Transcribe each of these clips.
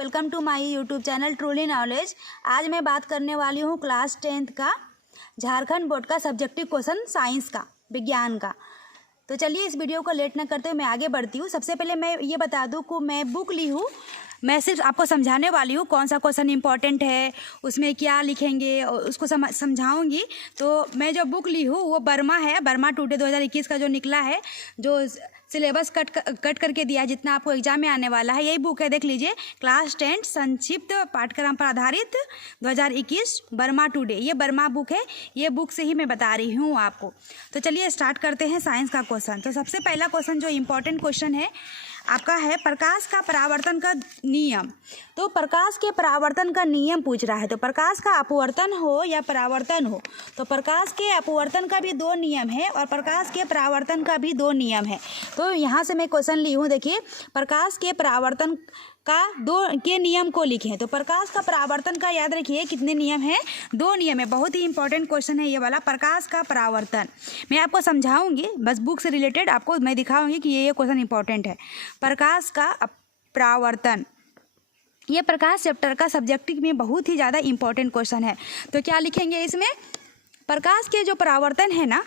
Welcome to my YouTube channel truly knowledge. आज मैं बात करने वाली हूँ क्लास 10th का झारखंड बोर्ड का सब्जेक्टिव क्वेश्चन साइंस का, विज्ञान का। तो चलिए इस वीडियो को लेट न करते हुए मैं आगे बढ़ती हूँ। सबसे पहले मैं ये बता दूँ कि मैं बुक ली हूँ, मैं सिर्फ आपको समझाने वाली हूँ कौन सा क्वेश्चन इंपॉर्टेंट है, उसमें क्या लिखेंगे और उसको समझाऊंगी। तो मैं जो बुक ली हूँ वो बर्मा है, बर्मा टुडे 2021 का जो निकला है, जो सिलेबस कट करके दिया है जितना आपको एग्जाम में आने वाला है, यही बुक है। देख लीजिए, क्लास 10 संक्षिप्त पाठ्यक्रम पर आधारित 2021 बर्मा टुडे, ये बर्मा बुक है। ये बुक से ही मैं बता रही हूँ आपको। तो चलिए स्टार्ट करते हैं साइंस का क्वेश्चन। तो सबसे पहला क्वेश्चन जो इम्पोर्टेंट क्वेश्चन है आपका है प्रकाश का परावर्तन का नियम। तो प्रकाश के परावर्तन का नियम पूछ रहा है। तो प्रकाश का अपवर्तन हो या परावर्तन हो, तो प्रकाश के अपवर्तन का भी दो नियम है और प्रकाश के परावर्तन का भी दो नियम है। तो यहाँ से मैं क्वेश्चन ली हूँ, देखिए, प्रकाश के परावर्तन का दो के नियम को लिखें। तो प्रकाश का परावर्तन का याद रखिए कितने नियम है, दो नियम है। बहुत ही इंपॉर्टेंट क्वेश्चन है ये वाला, प्रकाश का परावर्तन। मैं आपको समझाऊंगी, बस बुक से रिलेटेड आपको मैं दिखाऊंगी कि ये क्वेश्चन इंपॉर्टेंट है। प्रकाश का परावर्तन, ये प्रकाश चैप्टर का सब्जेक्टिव में बहुत ही ज़्यादा इंपॉर्टेंट क्वेश्चन है। तो क्या लिखेंगे इसमें, प्रकाश के जो परावर्तन है ना,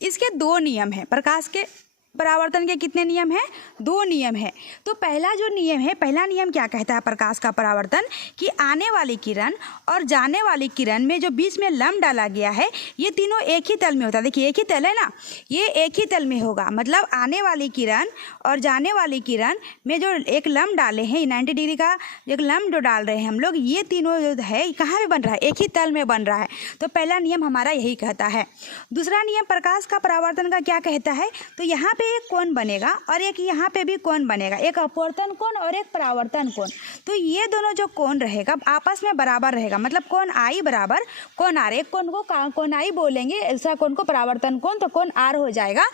इसके दो नियम है। प्रकाश के परावर्तन के कितने नियम हैं, दो नियम है। तो पहला जो नियम है, पहला नियम क्या कहता है प्रकाश का परावर्तन, कि आने वाली किरण और जाने वाली किरण में जो बीच में लम्ब डाला गया है, ये तीनों एक ही तल में होता है। देखिए एक ही तल है ना, ये एक ही तल में होगा। मतलब आने वाली किरण और जाने वाली किरण में जो एक लम्ब डाले हैं, 90 डिग्री का एक लम्ब जो डाल रहे हैं हम लोग, ये तीनों जो है कहाँ में बन रहा है, एक ही तल में बन रहा है। तो पहला नियम हमारा यही कहता है। दूसरा नियम प्रकाश का परावर्तन का क्या कहता है, तो यहाँ पे एक कोण बनेगा और एक यहाँ पे भी कोण बनेगा, एक अपवर्तन कोण और एक परावर्तन कोण। तो ये दोनों जो कोण रहेगा आपस में बराबर रहेगा। मतलब कोण आई बराबर कोण आर, एक कोण को कोण आई बोलेंगे, दूसरा कोण को परावर्तन कोण, तो कोण आर हो जाएगा।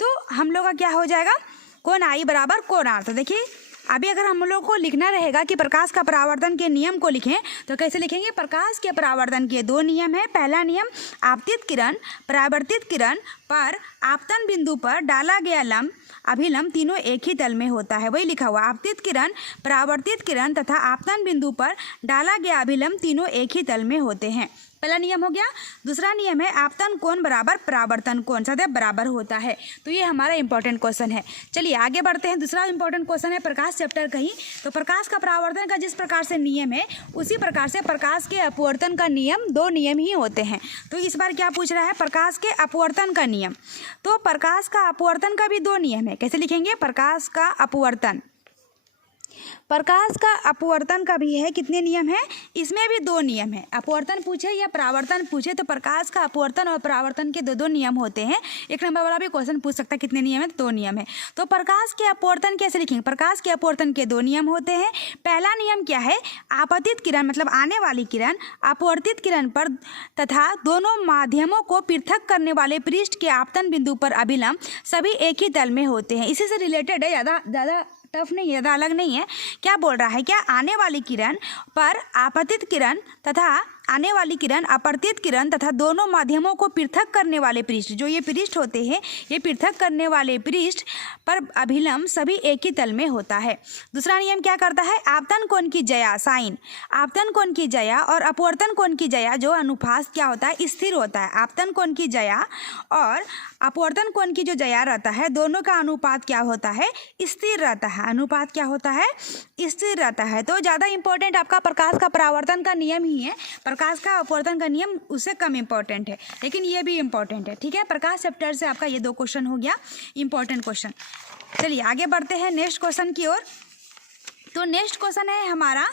तो हम लोग का क्या हो जाएगा, कोण आई बराबर कोण आर। तो देखिए अभी अगर हम लोग को लिखना रहेगा कि प्रकाश का परावर्तन के नियम को लिखें, तो कैसे लिखेंगे, प्रकाश के परावर्तन के दो नियम है। पहला नियम, आपतित किरण परावर्तित किरण पर आपतन बिंदु पर डाला गया लम्ब अभिलम्ब तीनों एक ही तल में होता है। वही लिखा हुआ, आपतित किरण परावर्तित किरण तथा आपतन बिंदु पर डाला गया अभिलम्ब तीनों एक ही तल में होते हैं। पहला नियम हो गया। दूसरा नियम है आपतन कोण बराबर परावर्तन कोण सदैव बराबर होता है। तो ये हमारा इंपॉर्टेंट क्वेश्चन है। चलिए आगे बढ़ते हैं। दूसरा इंपॉर्टेंट क्वेश्चन है प्रकाश चैप्टर का ही। तो प्रकाश का परावर्तन का जिस प्रकार से नियम है, उसी प्रकार से प्रकाश के अपवर्तन का नियम, दो नियम ही होते हैं। तो इस बार क्या पूछ रहा है, प्रकाश के अपवर्तन का नियम। तो प्रकाश का अपवर्तन का भी दो नियम है। कैसे लिखेंगे, प्रकाश का अपवर्तन, प्रकाश का अपवर्तन का भी है कितने नियम है, इसमें भी दो नियम है। अपवर्तन पूछे या परावर्तन पूछे तो प्रकाश का अपवर्तन और परावर्तन के दो दो नियम होते हैं। एक नंबर वाला भी क्वेश्चन पूछ सकता है कितने नियम है, दो नियम है। तो प्रकाश के अपवर्तन कैसे लिखेंगे, प्रकाश के अपवर्तन के दो नियम होते हैं। पहला नियम क्या है, आपतित किरण मतलब आने वाली किरण अपवर्तित किरण पर तथा दोनों माध्यमों को पृथक करने वाले पृष्ठ के आपतन बिंदु पर अभिलम्ब सभी एक ही तल में होते हैं। इसी से रिलेटेड है, ज़्यादा टफ नहीं है, ज़्यादा अलग नहीं है। क्या बोल रहा है, क्या आने वाली किरण पर आपतित किरण तथा आने वाली किरण अपवर्तित किरण तथा दोनों माध्यमों को पृथक करने वाले पृष्ठ, जो ये पृष्ठ होते हैं, ये पृथक करने वाले पृष्ठ पर अभिलम्ब सभी एक ही तल में होता है। दूसरा नियम क्या करता है, आपतन कोण की जया साइन, आपतन कोण की जया और अपवर्तन कोण की जया जो अनुपात क्या होता है, स्थिर होता है। आपतन कोण की जया और अपवर्तन कोण की जो जया रहता है, दोनों का अनुपात क्या होता है, स्थिर रहता है। अनुपात क्या होता है, स्थिर रहता है। तो ज़्यादा इंपॉर्टेंट आपका प्रकाश का परावर्तन का नियम ही है, प्रकाश का अपवर्तन का नियम उससे कम इंपॉर्टेंट है, लेकिन ये भी इंपॉर्टेंट है। ठीक है, प्रकाश चैप्टर से आपका ये दो क्वेश्चन हो गया इंपॉर्टेंट क्वेश्चन। चलिए आगे बढ़ते हैं नेक्स्ट क्वेश्चन की ओर। तो नेक्स्ट क्वेश्चन है हमारा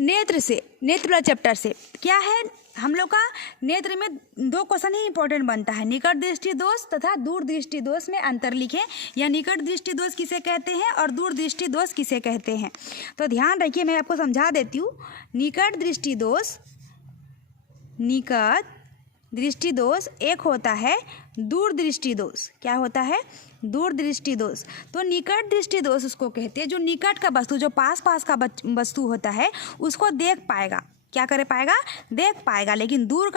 नेत्र से, नेत्र चैप्टर से। क्या है हम लोग का, नेत्र में दो क्वेश्चन ही इंपॉर्टेंट बनता है, निकट दृष्टि दोष तथा दूर दृष्टि दोष में अंतर लिखें, या निकट दृष्टि दोष किसे कहते हैं और दूर दृष्टि दोष किसे कहते हैं। तो ध्यान रखिए, मैं आपको समझा देती हूँ। निकट दृष्टि दोष, निकट दृष्टि दोष एक होता है दूर दृष्टि दोष। क्या होता है, दूर दृष्टि दोष। तो निकट दृष्टि दोष उसको कहते हैं जो निकट का वस्तु, जो पास पास का वस्तु होता है, उसको देख पाएगा। क्या कर पाएगा, देख पाएगा, लेकिन दूर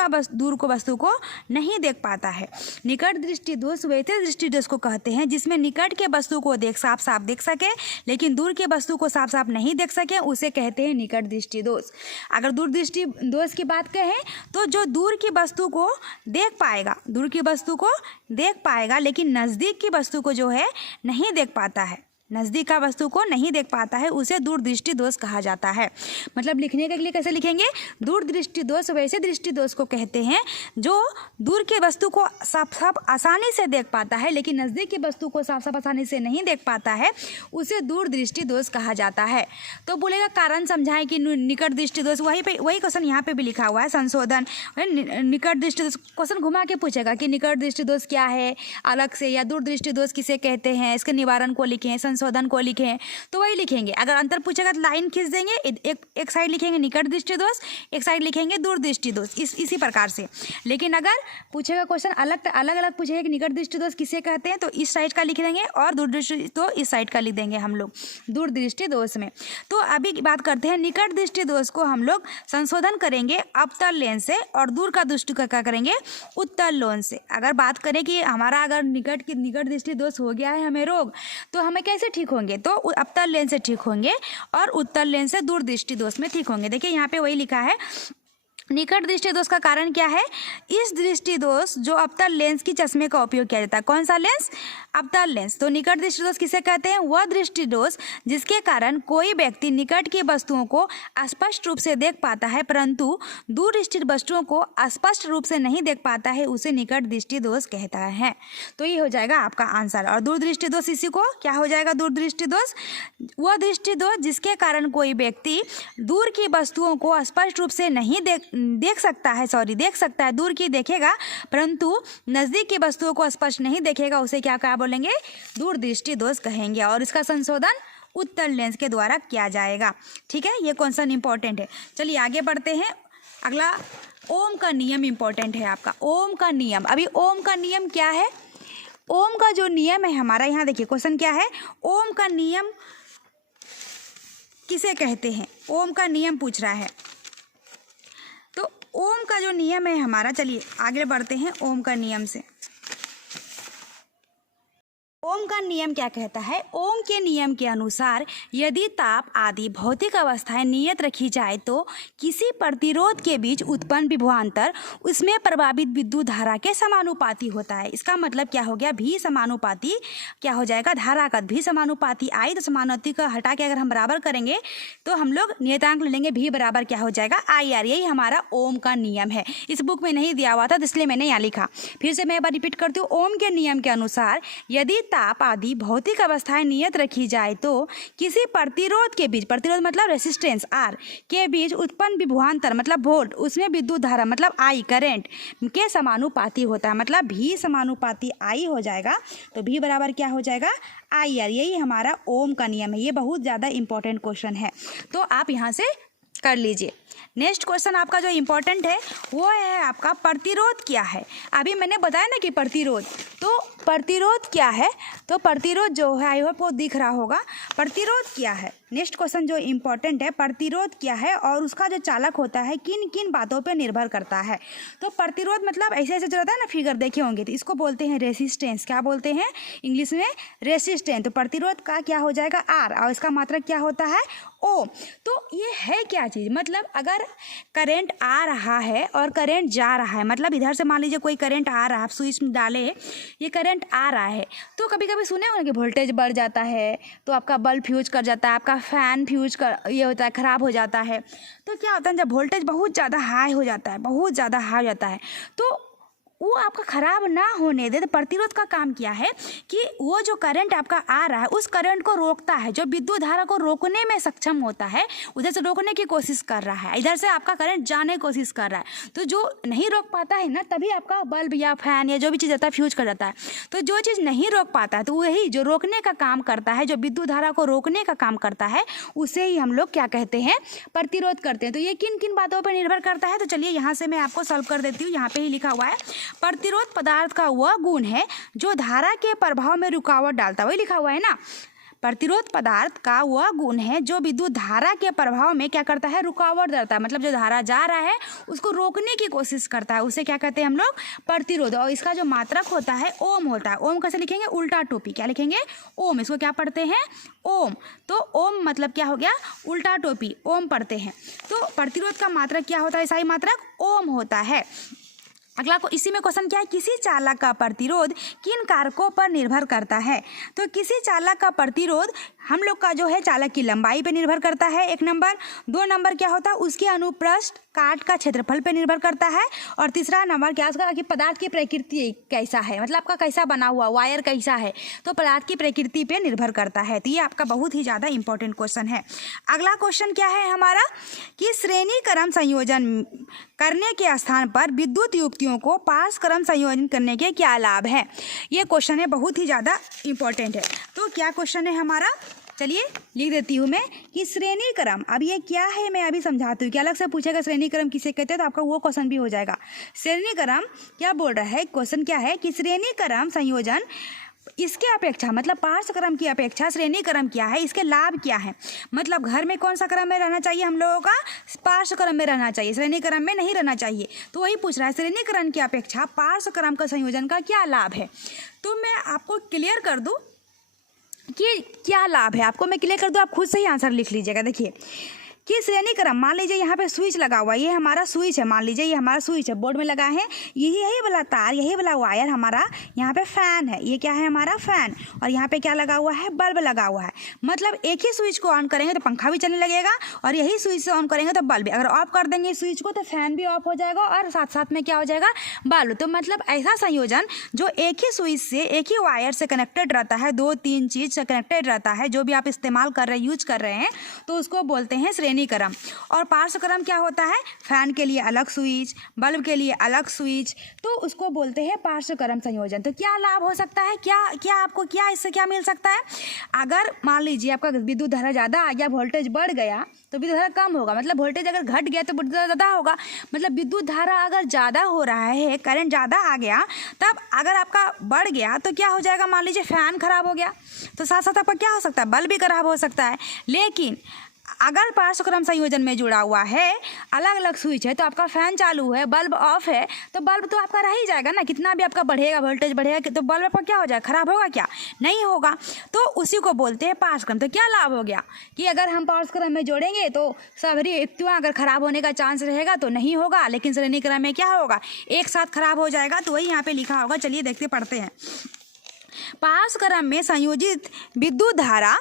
को वस्तु को नहीं देख पाता है। निकट दृष्टि दोष वैसे दृष्टि दोष को कहते हैं जिसमें निकट के वस्तु को साफ साफ देख सके लेकिन दूर के वस्तु को साफ साफ नहीं देख सके, उसे कहते हैं निकट दृष्टि दोष। अगर दूर दृष्टि दोष की बात कहें तो जो दूर की वस्तु को देख पाएगा, दूर की वस्तु को देख पाएगा लेकिन नज़दीक की वस्तु को जो है नहीं देख पाता है, नज़दीक का वस्तु को नहीं देख पाता है, उसे दूरदृष्टि दोष कहा जाता है। मतलब लिखने के लिए कैसे लिखेंगे, दूरदृष्टि दोष वैसे दृष्टि दोष को कहते हैं जो दूर के वस्तु को साफ साफ आसानी से देख पाता है लेकिन नज़दीक की वस्तु को साफ साफ आसानी से नहीं देख पाता है, उसे दूरदृष्टि दोष कहा जाता है। तो बोलेगा कारण समझाएं कि निकट दृष्टि दोष, वही क्वेश्चन यहाँ पे भी लिखा हुआ है, संशोधन निकट दृष्टि दोष। क्वेश्चन घुमा के पूछेगा कि निकट दृष्टि दोष क्या है अलग से, या दूरदृष्टि दोष किसे कहते हैं, इसके निवारण को लिखें, संशोधन को लिखें, तो वही लिखेंगे। अगर अंतर पूछेगा तो लाइन खींच देंगे, एक साइड लिखेंगे निकट दृष्टि दोष, एक साइड लिखेंगे दूरदृष्टि दोष, इसी प्रकार से। लेकिन अगर पूछेगा क्वेश्चन अलग अलग पूछेगा कि निकट दृष्टि दोष किसे कहते हैं, तो इस साइड का लिख देंगे और दूरदृष्टि तो इस साइड का लिख देंगे हम लोग दूरदृष्टि दोष में। तो अभी बात करते हैं निकट दृष्टि दोष को हम लोग संशोधन करेंगे अवतल लेंस से और दूर का दृष्टि का क्या करेंगे, उत्तल लेंस से। अगर बात करें कि हमारा अगर निकट दृष्टि दोष हो गया है हमें रोग, तो हमें कैसे ठीक होंगे, तो अवतल लेंस से ठीक होंगे और उत्तल लेंस से दूरदृष्टि दोष में ठीक होंगे। देखिए यहाँ पे वही लिखा है, निकट दृष्टि दोष का कारण क्या है, इस दृष्टि दोष जो अवतल लेंस की चश्मे का उपयोग किया जाता है। कौन सा लेंस, अवतल लेंस। तो निकट दृष्टि दोष किसे कहते हैं, वह दृष्टि दोष जिसके कारण कोई व्यक्ति निकट की वस्तुओं को स्पष्ट रूप से देख पाता है परंतु दूर स्थित वस्तुओं को स्पष्ट रूप से नहीं देख पाता है, उसे निकट दृष्टि दोष कहता है। तो ये हो जाएगा आपका आंसर। और दूरदृष्टि दोष इसी को क्या हो जाएगा, दूरदृष्टि दोष वह दृष्टि दोष जिसके कारण कोई व्यक्ति दूर की वस्तुओं को स्पष्ट रूप से नहीं देख सकता है, दूर की देखेगा परंतु नज़दीक की वस्तुओं को स्पष्ट नहीं देखेगा, उसे क्या बोलेंगे, दूरदृष्टि दोष कहेंगे। और इसका संशोधन उत्तल लेंस के द्वारा किया जाएगा। ठीक है, ये क्वेश्चन इंपॉर्टेंट है। चलिए आगे बढ़ते हैं। अगला ओम का नियम इंपॉर्टेंट है आपका, ओम का नियम। अभी ओम का नियम क्या है, ओम का जो नियम है हमारा, यहाँ देखिए क्वेश्चन क्या है, ओम का नियम किसे कहते हैं, ओम का नियम पूछ रहा है। तो ओम का जो नियम है हमारा, चलिए आगे बढ़ते हैं ओम का नियम से। ओम का नियम क्या कहता है, ओम के नियम के अनुसार यदि ताप आदि भौतिक अवस्थाएं नियत रखी जाए तो किसी प्रतिरोध के बीच उत्पन्न विभवांतर उसमें प्रभावित विद्युत धारा के समानुपाती होता है। इसका मतलब क्या हो गया, भी समानुपाती क्या हो जाएगा, धारा का भी समानुपाती। आई तो समानुपाती का हटा के अगर हम बराबर करेंगे तो हम लोग नियतांक ले लेंगे, भी बराबर क्या हो जाएगा, आई आर। यही हमारा ओम का नियम है। इस बुक में नहीं दिया हुआ था तो इसलिए मैंने यहाँ लिखा। फिर से मैं एक बार रिपीट करती हूँ। ओम के नियम के अनुसार यदि ताप आदि भौतिक अवस्थाएं नियत रखी जाए तो किसी प्रतिरोध के बीच, प्रतिरोध मतलब रेसिस्टेंस आर के बीच उत्पन्न विभवांतर मतलब वोल्ट, उसमें विद्युत धारा मतलब आई करंट के समानुपाती होता है। मतलब भी समानुपाती आई हो जाएगा, तो भी बराबर क्या हो जाएगा, आई आर। यही हमारा ओम का नियम है। ये बहुत ज़्यादा इंपॉर्टेंट क्वेश्चन है, तो आप यहाँ से कर लीजिए। नेक्स्ट क्वेश्चन आपका जो इम्पोर्टेंट है वो है आपका प्रतिरोध क्या है। अभी मैंने बताया ना कि प्रतिरोध, तो प्रतिरोध क्या है, तो प्रतिरोध जो है आई होप वो दिख रहा होगा। प्रतिरोध क्या है, नेक्स्ट क्वेश्चन जो इम्पोर्टेंट है, प्रतिरोध क्या है और उसका जो चालक होता है किन किन बातों पे निर्भर करता है। तो प्रतिरोध मतलब ऐसे जो रहता है ना, फिगर देखे होंगे, तो इसको बोलते हैं रेसिस्टेंस। क्या बोलते हैं इंग्लिश में, रेसिस्टेंस। तो प्रतिरोध का क्या हो जाएगा, आर, और इसका मात्रक क्या होता है, ओ। तो ये है क्या चीज़, मतलब अगर करंट आ रहा है और करंट जा रहा है, मतलब इधर से मान लीजिए कोई करंट आ रहा है, आप स्विच में डाले, ये करंट आ रहा है, तो कभी कभी सुने होंगे कि वोल्टेज बढ़ जाता है तो आपका बल्ब फ्यूज कर जाता है, आपका फ़ैन फ्यूज कर ये होता है, ख़राब हो जाता है। तो क्या होता है, जब वोल्टेज बहुत ज़्यादा हाई हो जाता है, बहुत ज़्यादा हाई हो जाता है, तो वो आपका ख़राब ना होने दे। तो प्रतिरोध का काम क्या है कि वो जो करंट आपका आ रहा है उस करंट को रोकता है, जो विद्युत धारा को रोकने में सक्षम होता है, उधर से रोकने की कोशिश कर रहा है, इधर से आपका करंट जाने की कोशिश कर रहा है। तो जो नहीं रोक पाता है ना, तभी आपका बल्ब या फैन या जो भी चीज़ रहता है फ्यूज कर जाता है। तो जो चीज़ नहीं रोक पाता है, तो वही जो रोकने का काम करता है, जो विद्युत धारा को रोकने का काम करता है, उसे ही हम लोग क्या कहते हैं, प्रतिरोध करते हैं। तो ये किन किन बातों पर निर्भर करता है, तो चलिए यहाँ से मैं आपको सॉल्व कर देती हूँ। यहाँ पे ही लिखा हुआ है, प्रतिरोध पदार्थ का वह गुण है जो धारा के प्रभाव में रुकावट डालता है। वही लिखा हुआ है ना, प्रतिरोध पदार्थ का वह गुण है जो विद्युत धारा के प्रभाव में क्या करता है, रुकावट डालता है। मतलब जो धारा जा रहा है उसको रोकने की कोशिश करता है, उसे क्या कहते हैं हम लोग, प्रतिरोध। और इसका जो मात्रक होता है ओम होता है। ओम कैसे लिखेंगे, उल्टा टोपी, क्या लिखेंगे, ओम। इसको क्या पढ़ते हैं, ओम। तो ओम मतलब क्या हो गया, उल्टा टोपी, ओम पढ़ते हैं। तो प्रतिरोध का मात्रक क्या होता है, सही मात्रक ओम होता है। अगला को इसी में क्वेश्चन क्या है, किसी चालक का प्रतिरोध किन कारकों पर निर्भर करता है। तो किसी चालक का प्रतिरोध हम लोग का जो है चालक की लंबाई पे निर्भर करता है, 1 नंबर। 2 नंबर क्या होता है, उसके अनुप्रस्थ काट का क्षेत्रफल पे निर्भर करता है। और तीसरा नंबर क्या होगा कि पदार्थ की प्रकृति कैसा है, मतलब आपका कैसा बना हुआ वायर कैसा है, तो पदार्थ की प्रकृति पे निर्भर करता है। तो ये आपका बहुत ही ज़्यादा इंपॉर्टेंट क्वेश्चन है। अगला क्वेश्चन क्या है हमारा कि श्रेणी क्रम संयोजन करने के स्थान पर विद्युत युक्तियों को पार्श्व क्रम संयोजन करने के क्या लाभ है। ये क्वेश्चन है, बहुत ही ज़्यादा इंपॉर्टेंट है। तो क्या क्वेश्चन है हमारा, चलिए लिख देती हूँ मैं कि श्रेणी क्रम, अब ये क्या है मैं अभी समझाती हूँ कि अलग से पूछेगा श्रेणी क्रम किसे कहते हैं, तो आपका वो क्वेश्चन भी हो जाएगा। श्रेणी क्रम क्या बोल रहा है, क्वेश्चन क्या है कि श्रेणी क्रम संयोजन इसके अपेक्षा, मतलब पार्श्व क्रम की अपेक्षा श्रेणी क्रम क्या है, इसके लाभ क्या है। मतलब घर में कौन सा क्रम में रहना चाहिए हम लोगों का, पार्श्व क्रम में रहना चाहिए, श्रेणी क्रम में नहीं रहना चाहिए। तो वही पूछ रहा है श्रेणी क्रम की अपेक्षा पार्श्व क्रम का संयोजन का क्या लाभ है। तो मैं आपको क्लियर कर दूँ कि क्या लाभ है, आपको मैं क्लियर कर दूँ, आप खुद से ही आंसर लिख लीजिएगा। देखिए कि श्रेणी क्रम, मान लीजिए यहाँ पे स्विच लगा हुआ है, ये हमारा स्विच है, मान लीजिए ये हमारा स्विच है, बोर्ड में लगा है, यही वाला तार, यही वाला वायर हमारा यहाँ पे फैन है, ये क्या है हमारा फैन, और यहाँ पे क्या लगा हुआ है, बल्ब लगा हुआ है। मतलब एक ही स्विच को ऑन करेंगे तो पंखा भी चलने लगेगा, और यही स्विच से ऑन करेंगे तो बल्ब भी। अगर ऑफ कर देंगे स्विच को तो फैन भी ऑफ हो जाएगा और साथ साथ में क्या हो जाएगा, बल्ब। तो मतलब ऐसा संयोजन जो एक ही स्विच से, एक ही वायर से कनेक्टेड रहता है, 2-3 चीज से कनेक्टेड रहता है, जो भी आप इस्तेमाल कर रहे हैं, यूज कर रहे हैं, तो उसको बोलते हैं श्रेणी क्रम। और पार्श्व क्रम क्या होता है, फैन के लिए अलग स्विच, बल्ब के लिए अलग स्विच, तो उसको बोलते हैं पार्श्व क्रम संयोजन। तो क्या लाभ हो सकता है, क्या आपको क्या इससे क्या मिल सकता है। अगर मान लीजिए आपका विद्युत धारा ज़्यादा आ गया, वोल्टेज बढ़ गया तो विद्युत धारा कम होगा, मतलब वोल्टेज अगर घट गया तो विद्युत धारा ज़्यादा होगा। मतलब विद्युत धारा अगर ज़्यादा हो रहा है, करंट ज़्यादा आ गया, तब अगर आपका बढ़ गया तो क्या हो जाएगा, मान लीजिए फैन खराब हो गया तो साथ साथ आपका क्या हो सकता है, बल्ब भी खराब हो सकता है। लेकिन अगर पार्श्व क्रम संयोजन में जुड़ा हुआ है, अलग अलग स्विच है, तो आपका फैन चालू है, बल्ब ऑफ है, तो बल्ब तो आपका रह ही जाएगा ना, कितना भी आपका बढ़ेगा, वोल्टेज बढ़ेगा, तो बल्ब आपका क्या हो जाएगा, खराब होगा क्या, नहीं होगा। तो उसी को बोलते हैं पार्श्व क्रम। तो क्या लाभ हो गया कि अगर हम पार्श्व क्रम में जोड़ेंगे तो सभी युक्तियाँ अगर खराब होने का चांस रहेगा तो नहीं होगा, लेकिन श्रेणी क्रम में क्या होगा, एक साथ खराब हो जाएगा। तो वही यहाँ पे लिखा होगा, चलिए देखते पढ़ते हैं। पार्श्व क्रम में संयोजित विद्युत धारा